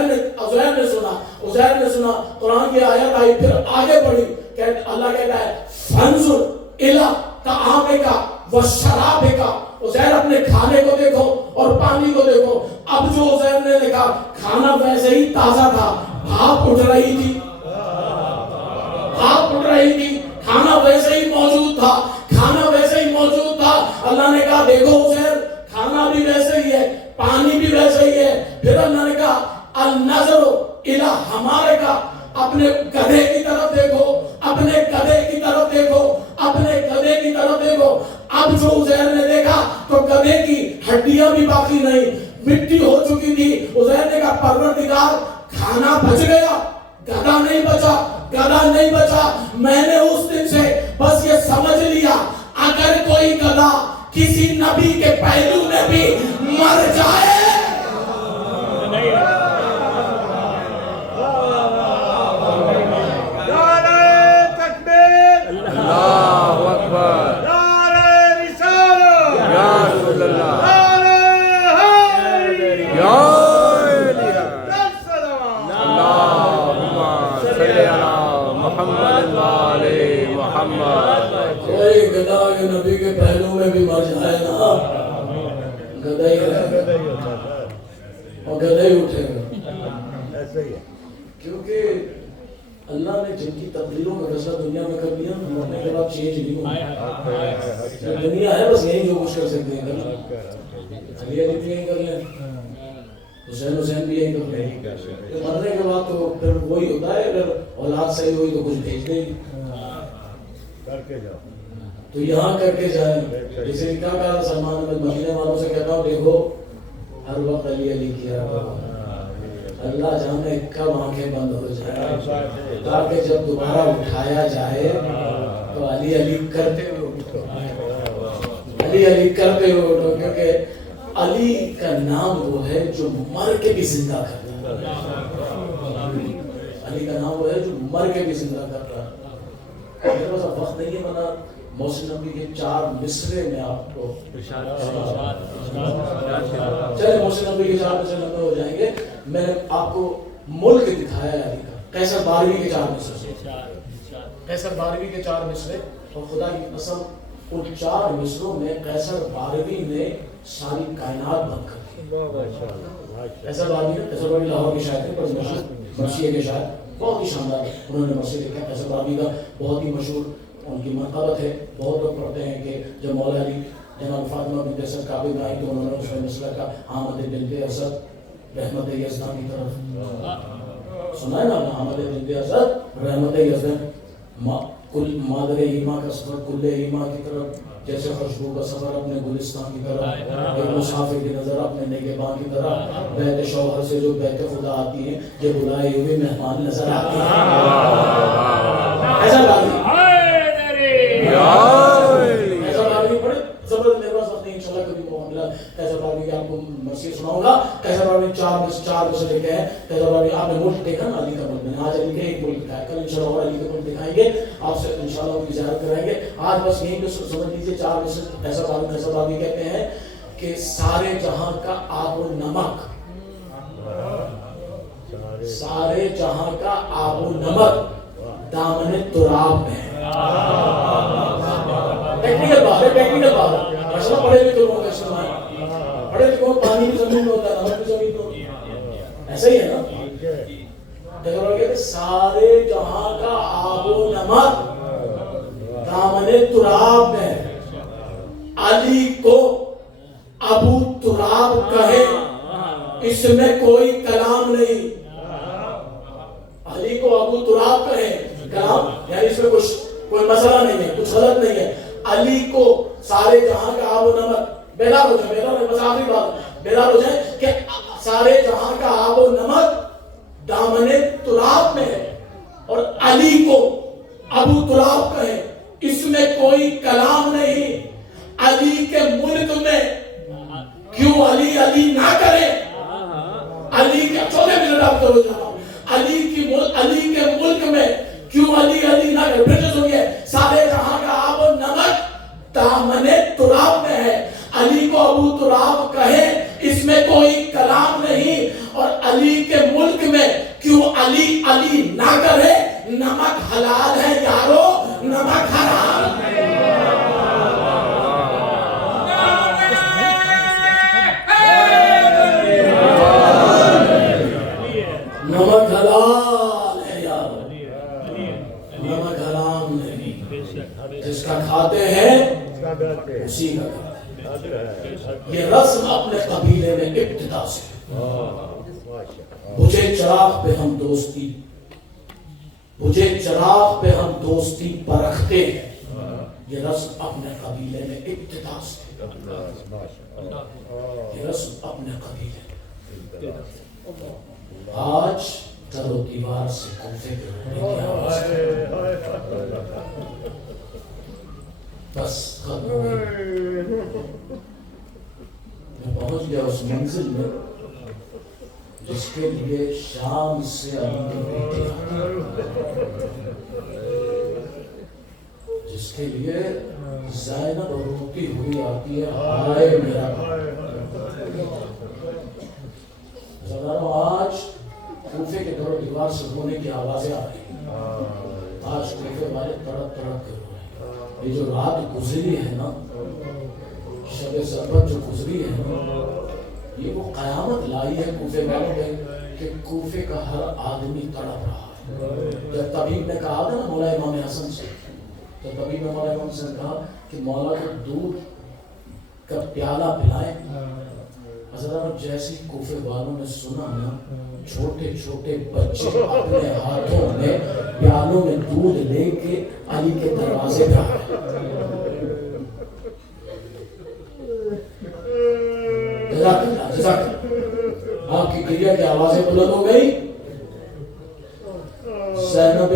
نے سنا قرآن کی آیت آئی، پھر آگے بڑھی. اللہ کہتا ہے فانظر الی طعامک و شرابک، عزیر اپنے کھانے کو دیکھو اور پانی کو دیکھو. اب جو عزیر نے دیکھا کھانا ویسے ہی تازہ تھا، بھاپ اٹھ رہی تھی، کھانا ویسے ہی موجود تھا. اللہ نے کہا دیکھو عزیر، کھانا بھی ویسے ہی ہے، پانی بھی ویسے ہی ہے. پھر اللہ نے کہا النظر الی حمارک، اپنے گدھے کی طرف دیکھو. اب جو عزیر نے دیکھا تو گدھے کی ہڈیاں بھی باقی نہیں، مٹی ہو چکی تھی. عزیر نے کہا پروردگار کھانا بچ گیا، گدھا نہیں بچا. میں نے اس دن سے بس یہ سمجھ لیا، اگر کوئی گدھا کسی نبی کے پہلو میں بھی مر جائے نبی کے پہلو میں بھی مر جائے نا، گدھا ہی رہے گا اور گدھا ہی اٹھے گا. کیونکہ اللہ نے جن کی تبدیلوں کا فیصلہ دنیا میں کر دیا، مرنے کے بعد چینج نہیں ہوگا. دنیا ہے بس یہی جو کچھ کر سکتے ہیں علی بھی یہی کر لیں، حسین بھی یہی کر لیں. مرنے کے بعد تو پھر وہی ہوتا ہے، اگر اولاد صحیح ہوئی تو کچھ بھیج دیں تو یہاں کر کے جائیں. جسے کیا کہا سلمان، میں مدینے والوں سے کہتا ہوں دیکھو ہر وقت علی کیا کرو، اللہ جانے کب آنکھیں بند ہو جائیں تاکہ جب دوبارہ اٹھایا جائے تو علی کرتے ہوئے اٹھو، علی کرتے ہوئے اٹھو. کیونکہ علی کا نام وہ ہے جو مر کے بھی زندہ کرتا ہے. علی کا نام وہ ہے جو مر کے بھی زندہ کرتا ہے. میرے پاس اب وقت نہیں ہے، مگر محسن نبی کے 4 مصرے میں آپ کو چلے محسن نبی کے 4 مصرے لمبے ہو جائیں گے. میں نے آپ کو ملک دکھایا ہے علی کا، قیصر باروی کے 4 مصرے، قیصر باروی کے 4 مصرے. اور خدا کی قسم ان 4 مصروں میں قیصر باروی نے ساری کائنات بند کر دی. ایسا بابی ہے، ایسا بابی لاہور کے شاعر تھے، بڑے مشہور مرثیے کے شاعر، بہت ہی شاندار انہوں نے مرثیے لکھا. ایسا بابی کا بہت ہی مشہور ان کی منقبت ہے. بہت لوگ پڑھتے ہیں کہ جب مولا علی جناب فاطمہ بنت اسد کعبے میں آئی تو انہوں نے اس میں مسئلہ کا حامد بنت اسد رحمت یزدان کی طرف سنا ہے نا، حامد بنت اسد رحمت یزدان کل مادر ایما کا سفر کل ایما کی طرف، جیسے خوشبو کا سفر اپنے گلستان کی طرف، ایک مسافر کی نظر اپنے نگہباں کی طرف، بیت شوہر سے جو بیت خدا آتی ہے یہ بلائے ہوئے مہمان نظر آتے ہیں. ایسا بات ایسا بات نہیں پڑھے زبردست. میرے پاس وقت نہیں، انشاءاللہ کبھی موقع ملا ایسا بات کی آپ کو مرثیے سناؤں گا. ایسا بات چار میں سے لکھے ہیں. ایسا بات آپ نے ملک دیکھا نا، علی کا ملک، میں نے آج علی کا ایک ملک دکھایا، کل انشاءاللہ اور علی کا ملک دکھائیں گے آپ سے، انشاءاللہ ان کی زیارت کرائیں گے. آج بس یہیں پہ سمجھ لیجیے چار میں سے ایسا بات کہتے ہیں کہ سارے جہاں کا آب و نمک، سارے جہاں کا آب و نمک دامن تراب میں ہے. ٹیکنیکل بات ہے، ٹیکنیکل بات ہے. مسئلہ پڑھے لکھے لوگوں کا استعمال، پڑھے لکھے لوگ پانی بھی زمین میں ہوتا ہے، نمک بھی زمین میں ہوتا ہے، ایسا ہی ہے نا. کہتے سارے جہاں کا آب و نمک دامن تراب میں، علی کو ابو تراب کہے اس میں کوئی کلام نہیں. علی کو ابو تراب کہے کلام یعنی اس میں کوئی مسئلہ نہیں ہے، کچھ غلط نہیں ہے. علی کو سارے جہاں کا آب و نمک، بیدار ہو جائے، بس آخری بات، بیدار ہو جائے کہ سارے جہاں کا آب و نمک دامن تراب میں ہے اور علی کو ابو تراب کہے اس میں کوئی کلام نہیں. علی کے ملک میں کیوں علی علی نہ کرے؟ علی کے چھوٹے منٹ آپ کرو جاؤ، علی کے ملک میں کیوں علی علی نہ کرے؟ پھر جو سنیے، سارے جہاں کا آب و نمک دامن تراب میں ہے، علی کو ابو تراب کہے اس میں کوئی کلام نہیں. اور علی کے ملک میں کیوں علی علی نہ کرے؟ نمک حلال ہے یارو، نمک حرام ہے. نمک حلال ہے یارو، نمک حرام نہیں. جس کا کھاتے ہیں اسی کا کھاتے ہیں. یہ رسم اپنے قبیلے میں ابتدا سے، بجھے چراغ پہ ہم دوستی، بجھے چراغ پہ ہم دوستی پرکھتے ہیں. یہ رسم اپنے قبیلے میں ابتدا سے، یہ رسم اپنے قبیلے میں. آج در و دیوار سے کوفے کے رونے کی آواز بس ختم ہو گئی. میں پہنچ گیا اس منزل میں جس کے لیے شام سے علی کے بیٹے جس کے لیے زینب روتی ہوئی آتی ہے، ہائے میرا آج کوفے کے در و دیوار سے رونے کی آوازیں آ رہی ہیں. آج کوفے والے تڑپ تڑپ کے رو رہے ہیں. یہ جو رات گزری ہے نا، شب ضربت جو گزری ہے نا، یہ وہ قیامت لائی ہے کوفے والوں پہ کہ کوفے کا ہر آدمی تڑپ رہا ہے. جب طبیب نے کہا تھا نا مولا امام حسن سے، جب طبیب نے مولا امام حسن کہا کہ مولا کو دودھ کا پیالہ پلائیں، حضرت جیسی کوفے والوں نے سنا نا، چھوٹے چھوٹے بچے اپنے ہاتھوں میں پیالوں میں دودھ لے کے علی کے دروازے پہ آئے. آپ کی گریہ کی آوازیں بلند ہو گئی. زینب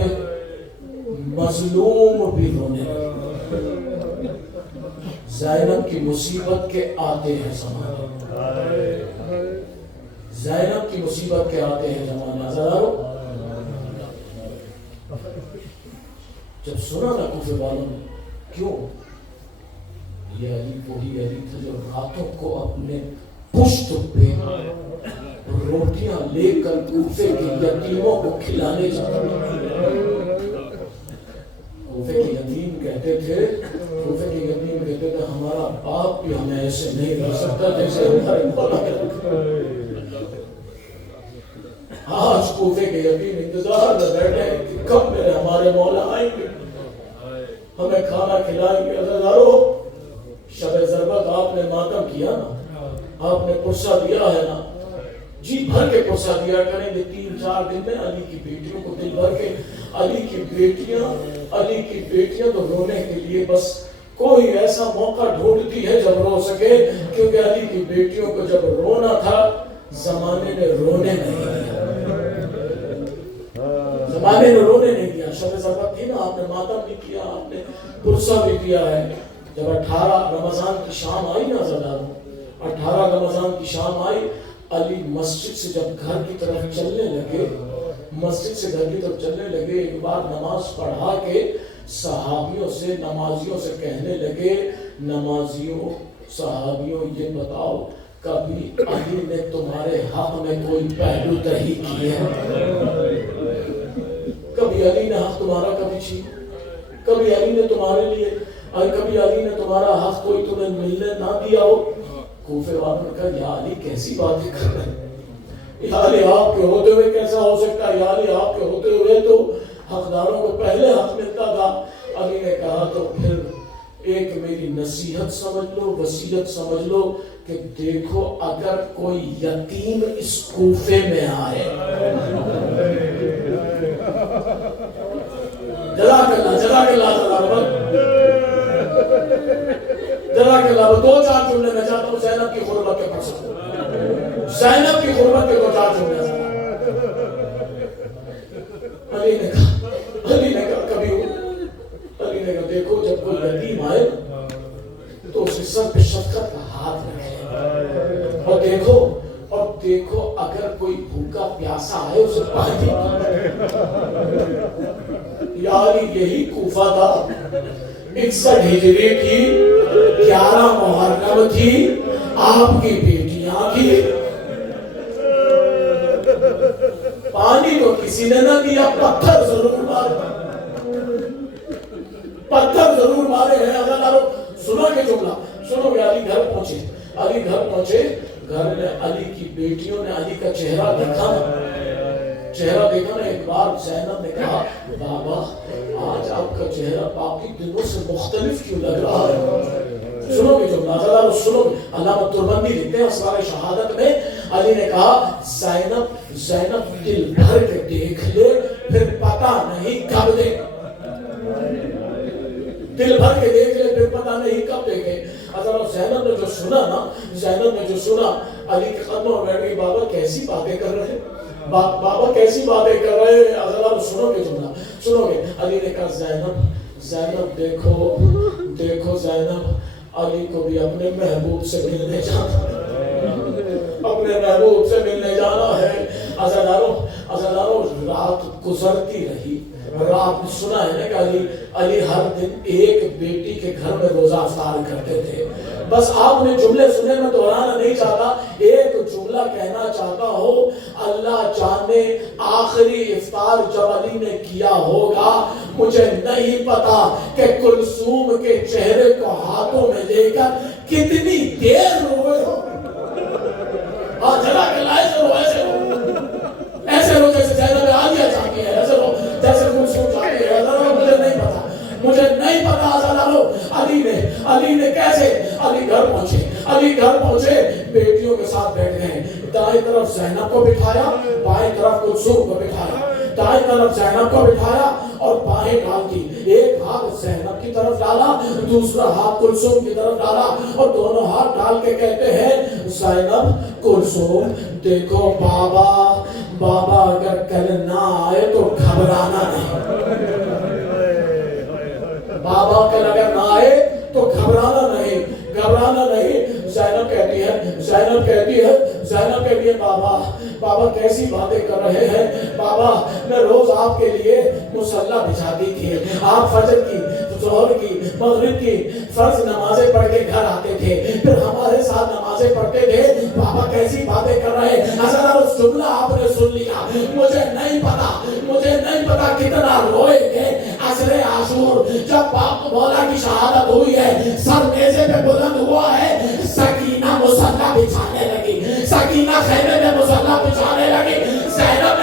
مظلوم بھی رونے لگی. زینب کی مصیبت کے آتے ہیں زمانے، زینب کی مصیبت کے آتے ہیں زمانے. ہزاروں جب سنا نا کوفے والوں نے، کیوں یہ علی وہی علی تھا جو راتوں کو اپنے پشت پہ روٹیاں لے کر کوفے کے یتیموں کو کھلانے جاتا تھا. کوفے کے یتیم کہتے تھے، کوفے کے یتیم کہتے تھے ہمارا باپ بھی ہمیں ایسے نہیں رہ سکتا جیسے ہمارے مولا. آج کوفے کے یتیم انتظار میں بیٹھے ہیں کہ کب میرے ہمارے مولا آئیں گے، ہمیں کھانا کھلائیں گے۔ عزیزانو، شب ضربت آپ نے ماتم کیا نا، آپ نے پرسہ دیا ہے نا، جی بھر کے پرسہ دیا کریں گے۔ 3-4 دن میں علی کی بیٹیوں کو دل بھر کے، علی کی بیٹیاں تو رونے کے لیے بس کوئی ایسا موقع ڈھونڈتی ہے جب رو سکے، کیونکہ علی کی بیٹیوں کو جب رونا تھا زمانے نے رونے نہیں دیا، زمانے نے رونے نہیں دیا۔ شب ضربت تھی نا، آپ نے ماتم بھی کیا، آپ نے پرسہ بھی کیا ہے۔ جب 18 رمضان کی شام آئی نا زداروں، 18 رمضان کی شام آئی، علی مسجد سے جب گھر کی طرف چلنے لگے، مسجد سے گھر کی طرف چلنے لگے، ایک بار نماز پڑھا کے صحابیوں سے، نمازیوں سے کہنے لگے، نمازیوں، صحابیوں، یہ بتاؤ کبھی علی نے تمہارے حق میں کوئی پہلو تہی کی ہے؟ کبھی علی نے حق تمہارا کبھی چھینا؟ کبھی علی نے تمہارے لیے، کبھی علی نے تمہارا حق کوئی تمہیں ملنے نہ دیا ہو؟ کوفے والوں نے کہا یا علی کیسی باتیں کر رہے ہیں، یا علی آپ کے ہوتے ہوئے کیسا ہو سکتا ہے، یا علی آپ کے ہوتے ہوئے تو حقداروں کو پہلے حق ملتا تھا۔ علی نے کہا تو پھر ایک میری نصیحت سمجھ لو، وصیت سمجھ لو کہ دیکھو اگر کوئی یتیم اس کوفے میں آئے، جزاک اللہ جزاک اللہ جزاک اللہ، 2-4 جملے میں چاہتا ہوں زینب کی غربت کے پڑھ سکوں، زینب کی غربت کے 2-4 جملے۔ علی نے کہا دیکھو جب کوئی یتیم آئے تو اس کے سر پہ شفقت کا ہاتھ رکھے، اور دیکھو اگر کوئی بھوکا پیاسا آئے اسے پانی یاری۔ یہی کوفہ تھا، 61 ہجری کی 11 محرم تھی، آپ کی بیٹیاں کی، پانی تو کسی نے نہ دیا، پتھر ضرور مارے ہیں۔ اگر سنو کہ جملہ سنو کہ علی گھر پہنچے، گھر میں علی کی بیٹیوں نے علی کا چہرہ دیکھا نا، ایک بار زینب نے کہا بابا آج آپ کا چہرہ باقی دنوں سے مختلف کیوں لگ رہا ہے؟ سنو کہ جملہ سنو، علامہ ترمذی لکھتے ہیں اسرار شہادت میں، علی نے کہا زینب دل بھر کے دیکھ لے پھر پتہ نہیں کب دے، دل بھر کے دیکھ لے پھر پتہ نہیں کب دے گے۔ زینب نے جو سنا علی کے قدموں میں بیٹھ گئی، بابا کیسی باتیں کر رہے ہیں، بابا کیسی باتیں کر رہے ہیں۔ اگر سنو گے جملہ سنو گے، علی نے کہا زینب دیکھو زینب، علی کو بھی اپنے محبوب سے ملنے جانا ہے۔ عزیزانو رات گزرتی رہی، آپ نے سنا ہے نا کہ علی ہر دن ایک بیٹی کے گھر میں روزہ افطار کرتے تھے۔ بس آپ نے جملے سنے، میں دہرانا نہیں چاہتا، ایک جملہ کہنا چاہتا ہوں، اللہ جانے آخری افطار جب علی نے کیا ہوگا، مجھے نہیں پتا کہ کلثوم کے چہرے کو ہاتھوں میں لے کر کتنی دیر روئے ہو۔ جگہ کے ایسے رو جیسے زینب عالیہ چاہتی ہے، ایسے رو جیسے کلثوم چاہتی ہے۔ مجھے نہیں پتا علی نے کیسے، علی گھر پہنچے بیٹیوں کے ساتھ بیٹھ گئے، دائیں طرف زینب کو بٹھایا، بائیں طرف کلثوم کو بٹھایا، دائیں طرف زینب کو بٹھایا اور بائیں ڈال دی، ایک ہاتھ زینب کی طرف ڈالا، دوسرا ہاتھ کلثوم کی طرف ڈالا، اور دونوں ہاتھ ڈال کے کہتے ہیں زینب کلثوم دیکھو بابا اگر کل نہ آئے تو گھبرانا نہیں، بابا کل اگر نہ آئے تو گھبرانا نہیں۔ زینب کہتی ہے بابا کیسی باتیں کر رہے ہیں، بابا میں روز آپ کے لیے مصلی بچھاتی تھی، آپ فجر کی، ظہر کی، مغرب کی فرض نمازیں پڑھ کے گھر آتے تھے، پھر ہمارے ساتھ نمازیں پڑھتے تھے، بابا کیسی باتیں کر رہے ہیں۔ اگر اس جملہ آپ نے سن لیا، مجھے نہیں پتا کتنا روئے گے عصر عاشور جب باپ مولا کی شہادت ہوئی ہے، سر نیزے پہ بلند ہوا ہے، سکینہ مصلی بچھانے لگی، سکینہ خیمے میں مصلی بچھانے لگی، زینب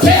6